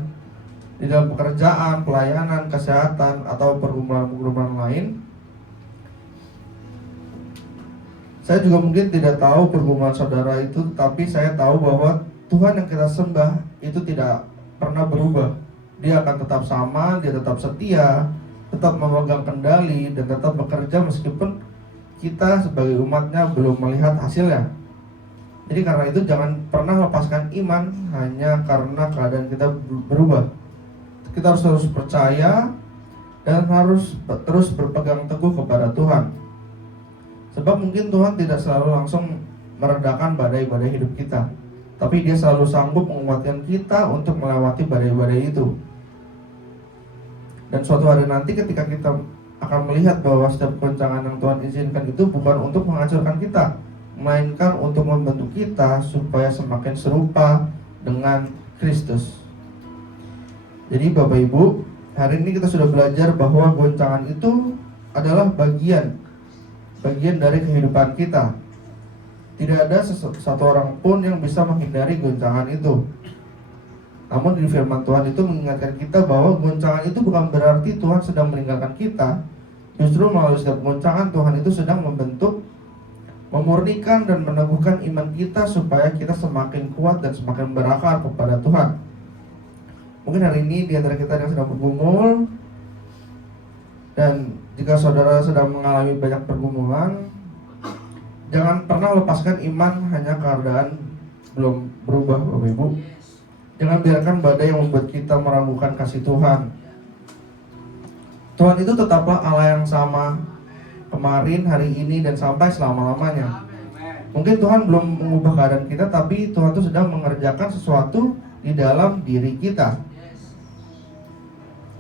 di dalam pekerjaan, pelayanan, kesehatan, atau pergumulan-pergumulan lain. Saya juga mungkin tidak tahu pergumulan saudara itu, tapi saya tahu bahwa Tuhan yang kita sembah itu tidak pernah berubah. Dia akan tetap sama, dia tetap setia, tetap memegang kendali, dan tetap bekerja meskipun kita sebagai umatnya belum melihat hasilnya. Jadi karena itu jangan pernah lepaskan iman hanya karena keadaan kita berubah. Kita harus terus percaya dan harus terus berpegang teguh kepada Tuhan. Sebab mungkin Tuhan tidak selalu langsung meredakan badai-badai hidup kita, tapi Dia selalu sanggup menguatkan kita untuk melewati badai-badai itu. Dan suatu hari nanti ketika kita akan melihat bahwa setiap goncangan yang Tuhan izinkan itu bukan untuk menghancurkan kita, melainkan untuk membentuk kita supaya semakin serupa dengan Kristus. Jadi Bapak Ibu, hari ini kita sudah belajar bahwa goncangan itu adalah bagian dari kehidupan kita. Tidak ada satu orang pun yang bisa menghindari goncangan itu. Namun di firman Tuhan itu mengingatkan kita bahwa goncangan itu bukan berarti Tuhan sedang meninggalkan kita. Justru melalui setiap goncangan Tuhan itu sedang membentuk, memurnikan dan meneguhkan iman kita supaya kita semakin kuat dan semakin berakar kepada Tuhan. Mungkin hari ini di antara kita yang sedang bergumul, dan jika saudara sedang mengalami banyak pergumulan, jangan pernah lepaskan iman hanya keadaan belum berubah, Bapak Ibu. Jangan biarkan badai yang membuat kita meragukan kasih Tuhan. Tuhan itu tetaplah Allah yang sama kemarin, hari ini, dan sampai selama-lamanya. Mungkin Tuhan belum mengubah keadaan kita, tapi Tuhan itu sedang mengerjakan sesuatu di dalam diri kita.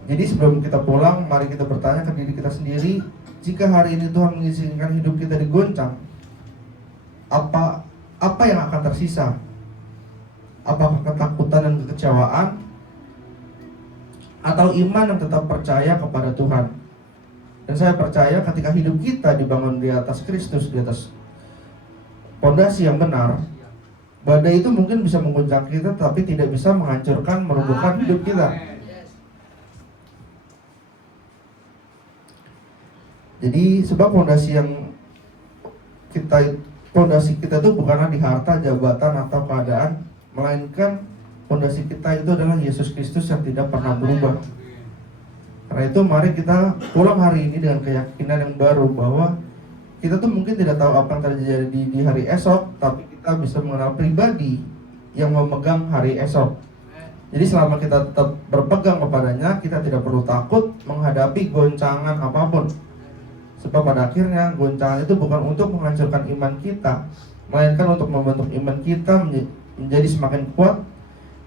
Jadi sebelum kita pulang, mari kita bertanya ke diri kita sendiri, jika hari ini Tuhan mengizinkan hidup kita digoncang, apa yang akan tersisa? Apakah ketakutan dan kekecewaan, atau iman yang tetap percaya kepada Tuhan? Dan saya percaya ketika hidup kita dibangun di atas Kristus, di atas fondasi yang benar, badai itu mungkin bisa mengguncang kita, tapi tidak bisa menghancurkan, merobohkan hidup kita. Jadi sebab fondasi kita itu bukanlah di harta, jabatan, atau keadaan, melainkan fondasi kita itu adalah Yesus Kristus yang tidak pernah berubah. Karena itu mari kita pulang hari ini dengan keyakinan yang baru bahwa kita tuh mungkin tidak tahu apa yang terjadi di hari esok, tapi kita bisa mengenal pribadi yang memegang hari esok. Jadi selama kita tetap berpegang kepadanya, kita tidak perlu takut menghadapi goncangan apapun. Sebab pada akhirnya goncangan itu bukan untuk menghancurkan iman kita, melainkan untuk membentuk iman kita menjadi semakin kuat.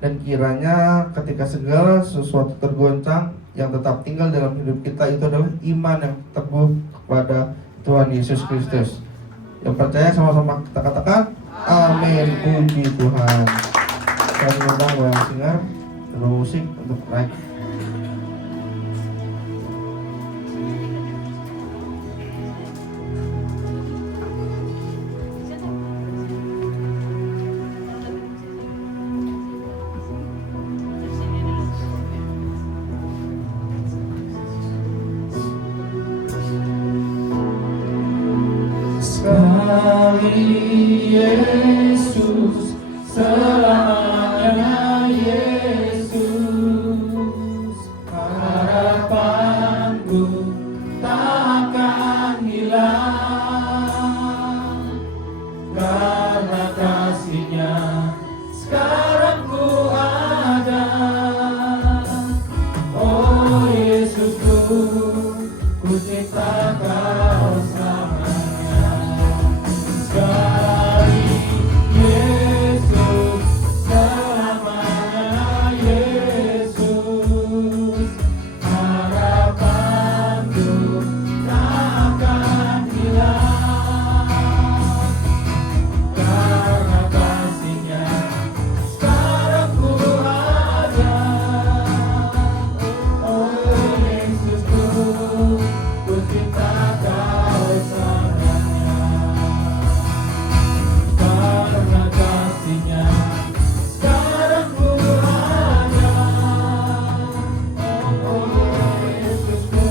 Dan kiranya ketika segala sesuatu tergoncang, yang tetap tinggal dalam hidup kita itu adalah iman yang teguh kepada Tuhan Yesus Kristus. Yang percaya sama-sama kita katakan amin. Puji Tuhan. Saya mengundang Wayang Singer musik untuk naik. Yesus, selamanya Yesus, harapanku tak akan hilang, karena kasih-Nya sekarang ku ada. Oh Yesusku, ku cinta Kau selamanya. Yesus, selamanya Yesus, harapanku tak akan hilang, karena kasih-Nya sekarang ku ada. Oh Yesusku, ku cinta Kau selamanya. Karena kasih-Nya sekarang ku ada. Oh Yesusku,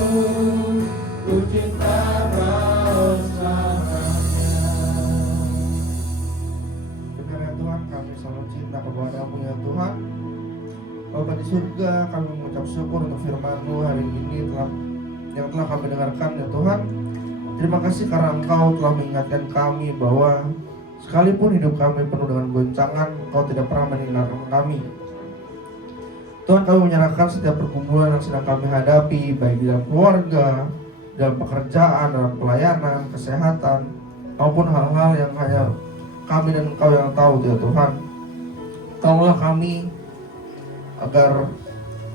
ku cinta Kau selamanya. Benar ya Tuhan, kami selalu cinta kepada-Mu ya Tuhan. Bapa di surga, kami mengucap syukur untuk firman-Mu hari ini yang telah kami dengarkan ya Tuhan. Terima kasih karena Engkau telah mengingatkan kami bahwa sekalipun hidup kami penuh dengan goncangan, Engkau tidak pernah meninggalkan kami. Tuhan, kami menyerahkan setiap pergumulan yang sedang kami hadapi, baik di dalam keluarga, dalam pekerjaan, dalam pelayanan, kesehatan, maupun hal-hal yang hanya kami dan Engkau yang tahu ya Tuhan. Tolonglah kami agar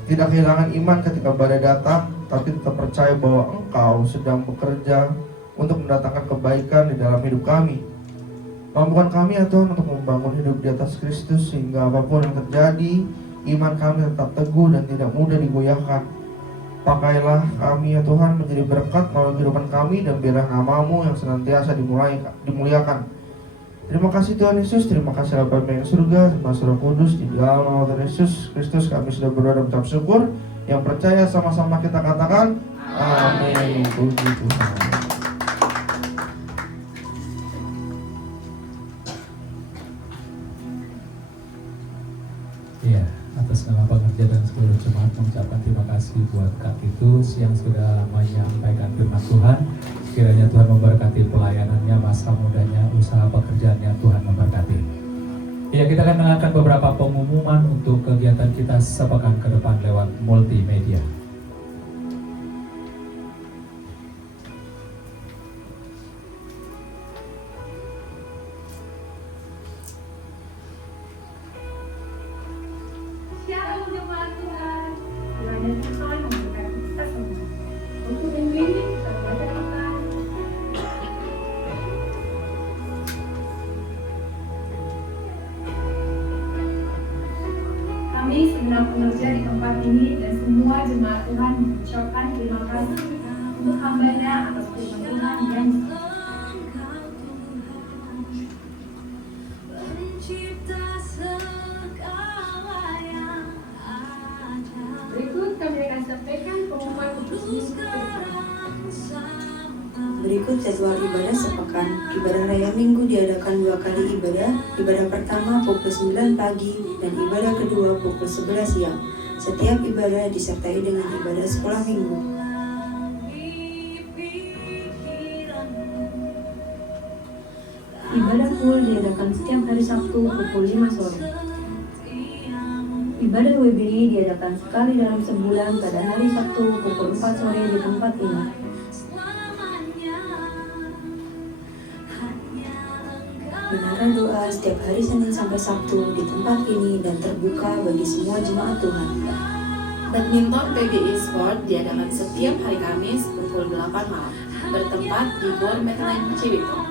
tidak kehilangan iman ketika badai datang, tapi tetap percaya bahwa Engkau sedang bekerja untuk mendatangkan kebaikan di dalam hidup kami. Mampukan kami ya Tuhan untuk membangun hidup di atas Kristus, sehingga apapun yang terjadi, iman kami tetap teguh dan tidak mudah digoyahkan. Pakailah kami ya Tuhan menjadi berkat melalui kehidupan kami, dan biarlah nama-Mu yang senantiasa dimuliakan. Terima kasih Tuhan Yesus, terima kasih Bapa yang surga, terima kasih Roh Kudus. Di dalam nama Tuhan Yesus Kristus kami sudah berdoa dan mengucap syukur. Yang percaya sama-sama kita katakan amin. Puji Tuhan. Iya, atas nama pengerja dan seluruh jemaat mengucapkan terima kasih buat Kak Titus yang sudah menyampaikan firman Tuhan. Kiranya Tuhan memberkati pelayanannya, masa mudanya, usaha pekerjaannya, Tuhan memberkati. Ya, kita akan mendengarkan beberapa pengumuman untuk kegiatan kita sepekan ke depan lewat multimedia. Shalom jemaat Tuhan. Kiranya Tuhan semua pekerja di tempat ini dan semua jemaat Tuhan mengucapkan terima kasih untuk hamba-Nya atas firman Tuhan yang berikut kami akan sampaikan pengumuman untuk minggu depan. Berikut jadwal ibadah sepekan. Ibadah raya minggu diadakan 2 kali ibadah. Ibadah pertama pukul 9 pagi dan ibadah kedua pukul 11 siang. Setiap ibadah disertai dengan ibadah sekolah minggu. Ibadah full diadakan setiap hari Sabtu pukul 5 sore. Ibadah WBI diadakan sekali dalam sebulan pada hari Sabtu pukul 4 sore di tempat ini. Menara doa setiap hari Senin sampai Sabtu di tempat ini dan terbuka bagi semua jemaat Tuhan. Badminton PGI Sport diadakan setiap hari Kamis pukul 8 malam, bertempat di Gor Medline Cibitung.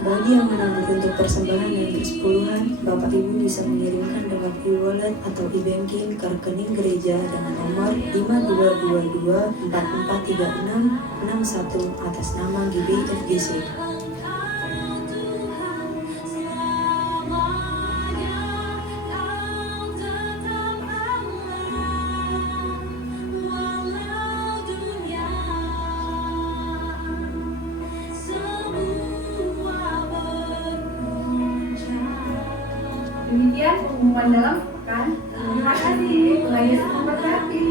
Bagi yang menabur untuk persembahan dan persepuluhan, Bapak Ibu bisa mengirimkan lewat e-wallet atau e-banking ke rekening gereja dengan nomor 5222 4436 61 atas nama GBI-FGC. Demikian pengumuman dalam pekan. Terima kasih. Tuhan Yesus memberkati.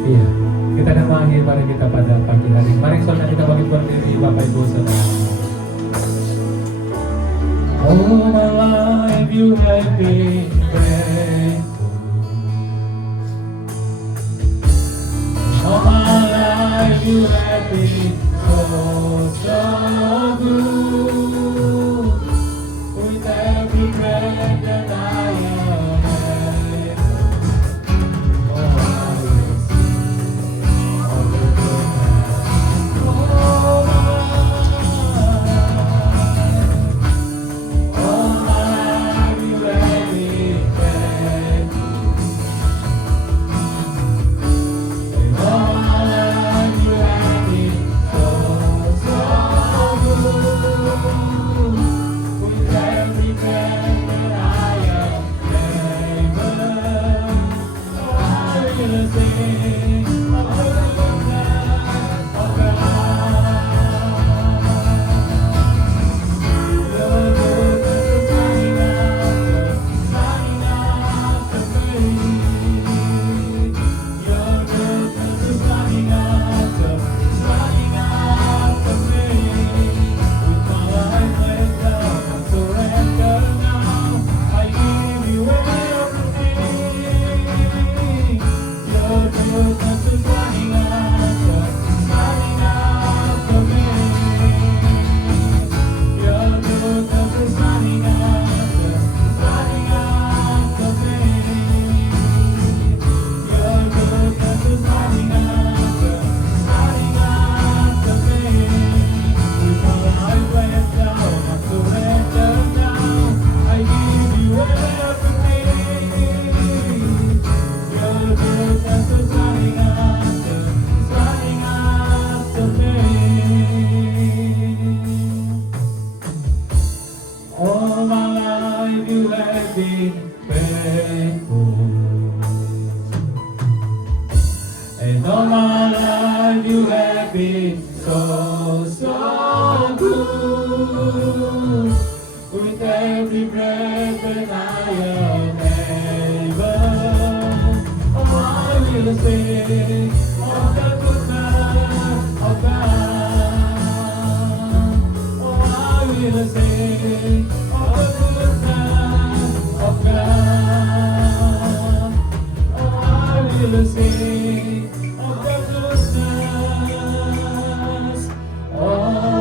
Iya, kita akan mengakhiri pada kita pada pagi hari. Mari saudara kita bagi berdiri Bapak Ibu Saudara. Oh my life you have been faithful. Oh my life you have been so good. With every breath that I am able. Oh, I will sing of the goodness. Oh my life you have been faithful. And all my life you have been so good. With every breath that I am able, oh, I will sing of the goodness of God. Your goodness is running after me. Your goodness is running after me. With my life laid down, I surrender now. I give you everything. Your goodness is running after me. Your goodness is running after me. Your goodness is running after me. With my life laid down, I surrender now. I give you everything. Your goodness is running after me. All my life you have been faithful. And all my life you have been so good. With every breath that I am able, oh, I will sing of the goodness of God. Oh, I will sing of the goodness of God. Oh, I will sing of the goodness of God.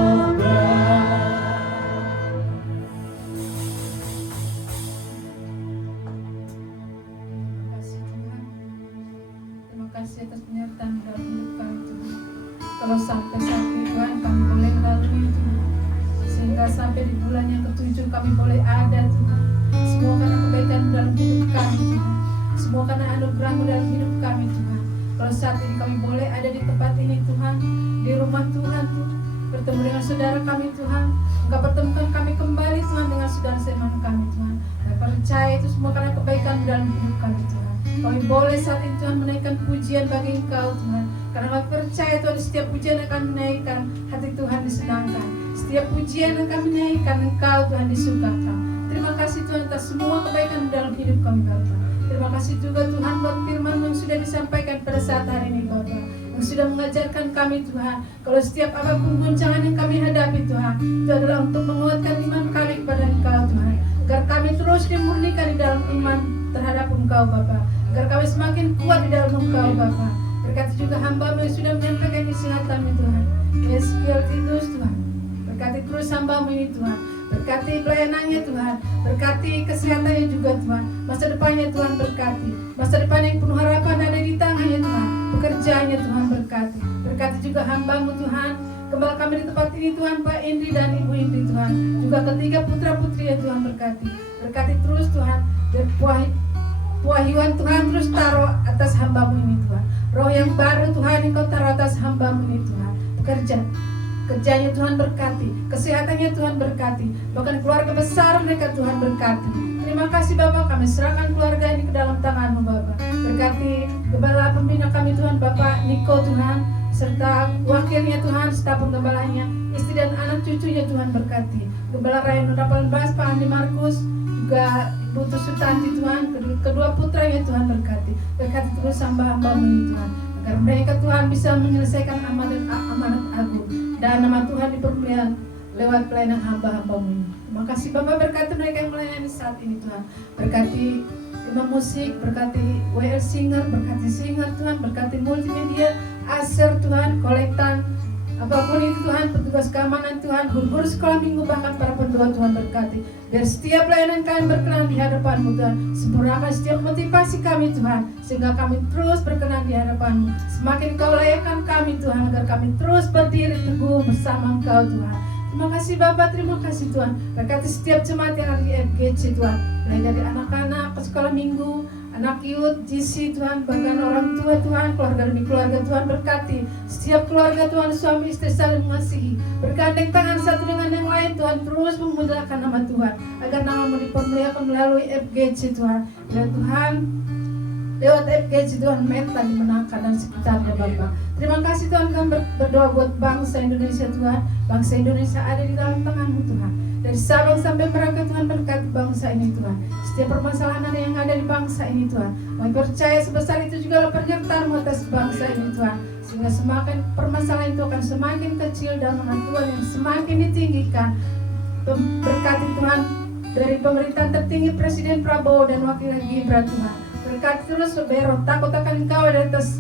kasih atas penyertaan dalam hidup kami Tuhan. Kalau sampai saat ini Tuhan kami boleh melalui Tuhan, sehingga sampai di bulan yang ke-7 kami boleh ada Tuhan. Semua karena kebaikan dalam hidup kami Tuhan, semua karena anugerah-Mu dalam hidup kami Tuhan. Kalau saat ini kami boleh ada di tempat ini Tuhan, di rumah Tuhan Tuhan, bertemu dengan saudara kami Tuhan, Engkau pertemukan kami kembali Tuhan dengan saudara seiman kami Tuhan. Kami percaya itu semua karena kebaikan dalam hidup kami Tuhan. Kami boleh saat ini Tuhan menaikkan pujian bagi Engkau Tuhan, karena kami percaya Tuhan setiap pujian akan menaikkan hati Tuhan disenangkan, setiap pujian akan menaikkan Engkau Tuhan disukakan. Terima kasih Tuhan atas semua kebaikan dalam hidup kami Bapa. Terima kasih juga Tuhan buat firman yang sudah disampaikan pada saat hari ini Bapa, yang sudah mengajarkan kami Tuhan, kalau setiap apapun guncangan yang kami hadapi Tuhan, itu adalah untuk menguatkan iman kami kepada Engkau Tuhan, agar kami terus dimurnikan di dalam iman terhadap Engkau Bapa, agar kami semakin kuat di dalam Engkau Bapa. Berkati juga hamba-Mu yang sudah menyampaikan isi hati Tuhan, Yeskiel Titus Tuhan, berkati terus hamba-Mu ini Tuhan, berkati pelayanannya Tuhan, berkati kesehatannya juga Tuhan, masa depannya Tuhan berkati, masa depan yang penuh harapan ada di tangannya Tuhan, pekerjaannya Tuhan berkati juga hamba-Mu Tuhan, kembali kami di tempat ini Tuhan, Pak Indri dan Ibu Indri Tuhan, juga ketiga putra-putri ya Tuhan berkati terus Tuhan, dan puahiwan Tuhan terus taruh atas hamba-Mu ini Tuhan, roh yang baru Tuhan Engkau taruh atas hamba-Mu ini Tuhan, kerjanya Tuhan berkati, kesehatannya Tuhan berkati, bahkan keluarga besar mereka Tuhan berkati. Terima kasih Bapak, kami serahkan keluarga ini ke dalam tangan-Mu Bapak. Berkati gembala pembina kami Tuhan, Bapak Niko Tuhan, serta wakilnya Tuhan, staf penggembalanya, istri dan anak cucunya Tuhan berkati. Gembala Ryan 18, Pak Andi Markus, juga Ibu Sutanti Tuhan, kedua putranya Tuhan berkati. Berkati terus hamba-hamba-Mu ini Tuhan, agar mereka Tuhan bisa menyelesaikan amanat agung dan nama Tuhan dipermuliakan lewat pelayanan hamba-hamba-Mu ini. Terima kasih Bapak, berkati mereka yang melayani saat ini Tuhan, berkati imam musik, berkati WL Singer, berkati singer Tuhan, berkati multimedia, aser Tuhan, kolektan, apapun itu Tuhan, petugas keamanan Tuhan, guru-guru sekolah minggu, bahkan para pendoa Tuhan berkati. Biar setiap pelayanan kami berkenan di hadapan-Mu Tuhan, sempurnakan setiap motivasi kami Tuhan, sehingga kami terus berkenan di hadapan-Mu. Semakin Kau layakkan kami Tuhan, agar kami terus berdiri teguh bersama Engkau Tuhan. Terima kasih Bapak, terima kasih Tuhan. Berkati setiap jemaat yang ada di FGC Tuhan, mulai dari anak-anak ke sekolah minggu, anak youth, GC Tuhan, bahkan orang tua Tuhan, keluarga demi keluarga Tuhan berkati. Setiap keluarga Tuhan, suami istri saling mengasihi, bergandeng tangan satu dengan yang lain Tuhan, terus memuliakan nama Tuhan, agar nama-Mu dipermuliakan melalui FGC Tuhan. Ya Tuhan, lewat FGC Tuhan, Meta dimenangkan dan sekitarnya Bapak. Terima kasih Tuhan, kami berdoa buat bangsa Indonesia Tuhan. Bangsa Indonesia ada di dalam tangan-Mu Tuhan. Dari Sabang sampai Merauke Tuhan, berkati bangsa ini Tuhan. Setiap permasalahan yang ada di bangsa ini Tuhan, kami percaya sebesar itu juga penyertaan-Mu atas bangsa ini Tuhan, sehingga semakin permasalahan itu akan semakin kecil dan nama Tuhan yang semakin ditinggikan. Berkati Tuhan dari pemerintahan tertinggi Presiden Prabowo dan Wakil Gibran Tuhan, berkati terus berroh takut akan Engkau di atas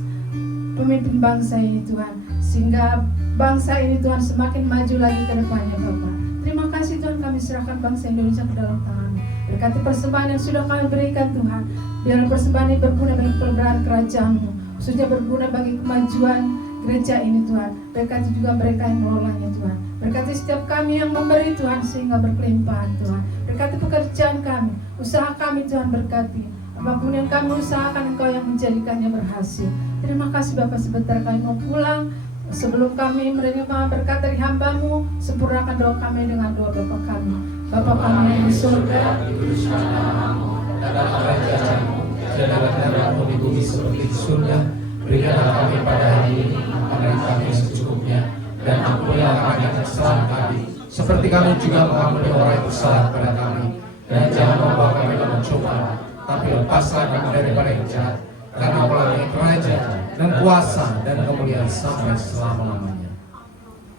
pemimpin bangsa ini Tuhan, sehingga bangsa ini Tuhan semakin maju lagi ke depannya Bapak. Terima kasih Tuhan, kami serahkan bangsa Indonesia ke dalam tangan-Mu. Berkati persembahan yang sudah kami berikan Tuhan, biar persembahan ini berguna bagi pemeliharaan kerajaan-Mu, khususnya berguna bagi kemajuan gereja ini Tuhan. Berkati juga mereka yang mengelolanya Tuhan. Berkati setiap kami yang memberi Tuhan, sehingga berkelimpahan Tuhan. Berkati pekerjaan kami, usaha kami Tuhan, berkati apapun yang kami usahakan, Engkau yang menjadikannya berhasil. Terima kasih Bapak, sebentar kami mau pulang. Sebelum kami menerima berkat dari hamba-Mu, sempurnakan doa kami dengan doa Bapa kami. Bapa kami yang di surga, dikuduskan namamu, datanglah kerajaan-Mu, jadilah di bumi seperti di surga. Berikanlah kami pada hari ini makanan kami secukupnya, dan ampunilah kami atas kesalahan kami, seperti kami juga mengampuni orang yang bersalah kepada kami. Dan jangan membawa kami dalam pencobaan, tapi lepaslah kami daripada yang jahat. Karena Allah yang kerajaan dan kuasa dan kemuliaan sampai selama-lamanya.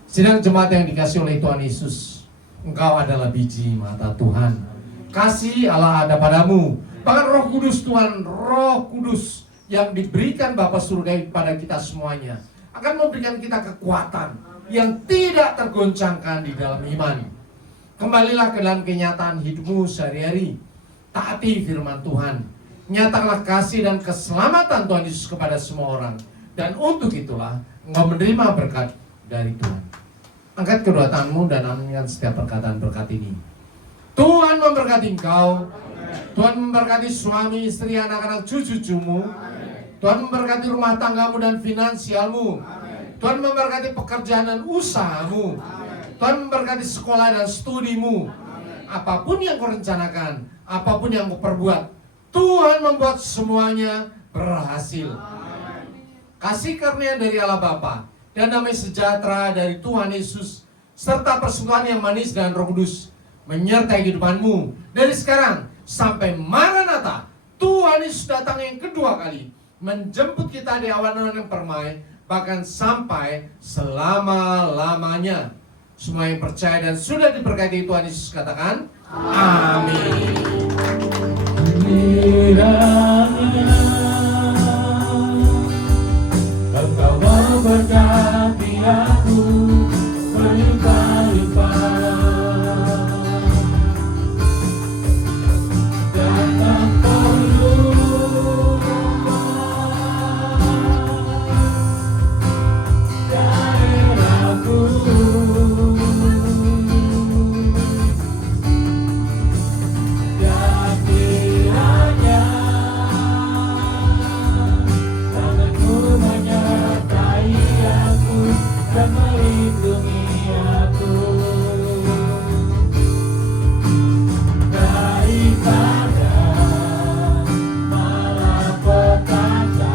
Sidang jemaat yang dikasihi oleh Tuhan Yesus, Engkau adalah biji mata Tuhan. Kasih Allah ada padamu. Bahkan Roh Kudus Tuhan, Roh Kudus yang diberikan Bapa Surgawi kepada kita semuanya, akan memberikan kita kekuatan yang tidak tergoncangkan di dalam iman. Kembalilah ke dalam kenyataan hidupmu sehari-hari. Taati firman Tuhan. Nyatakanlah kasih dan keselamatan Tuhan Yesus kepada semua orang. Dan untuk itulah engkau menerima berkat dari Tuhan. Angkat kedua tanganmu dan aminkan setiap perkataan berkat ini. Tuhan memberkati engkau. Tuhan memberkati suami, istri, anak-anak, cucu-cucumu. Tuhan memberkati rumah tanggamu dan finansialmu. Tuhan memberkati pekerjaan dan usahamu. Tuhan memberkati sekolah dan studimu. Apapun yang kau rencanakan, apapun yang kau perbuat, Tuhan membuat semuanya berhasil. Kasih karunia dari Allah Bapa dan damai sejahtera dari Tuhan Yesus serta persekutuan yang manis dan Roh Kudus menyertai kehidupanmu dari sekarang sampai Maranatha. Tuhan Yesus datang yang kedua kali menjemput kita di awan yang permai, bahkan sampai selama-lamanya. Semua yang percaya dan sudah diberkati Tuhan Yesus katakan amin. Kiranya Engkau memberkati aku berlimpah-limpah, dan engkau daerahku. Dan melindungi aku daripada malapetaka,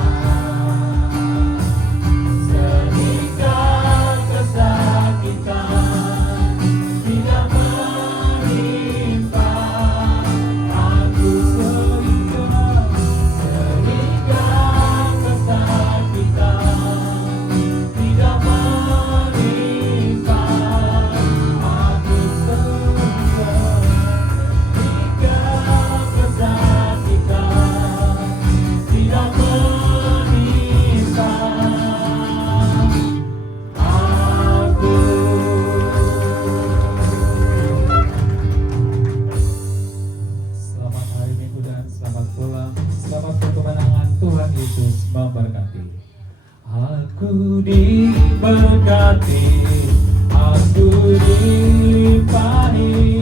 sehingga kesakitan tidak menimpa aku, sehingga kesakitan tidak Selamat hari Minggu dan selamat pulang. Selamat berkemenangan. Tuhan Yesus memberkati. Aku diberkati, aku dilimpahi.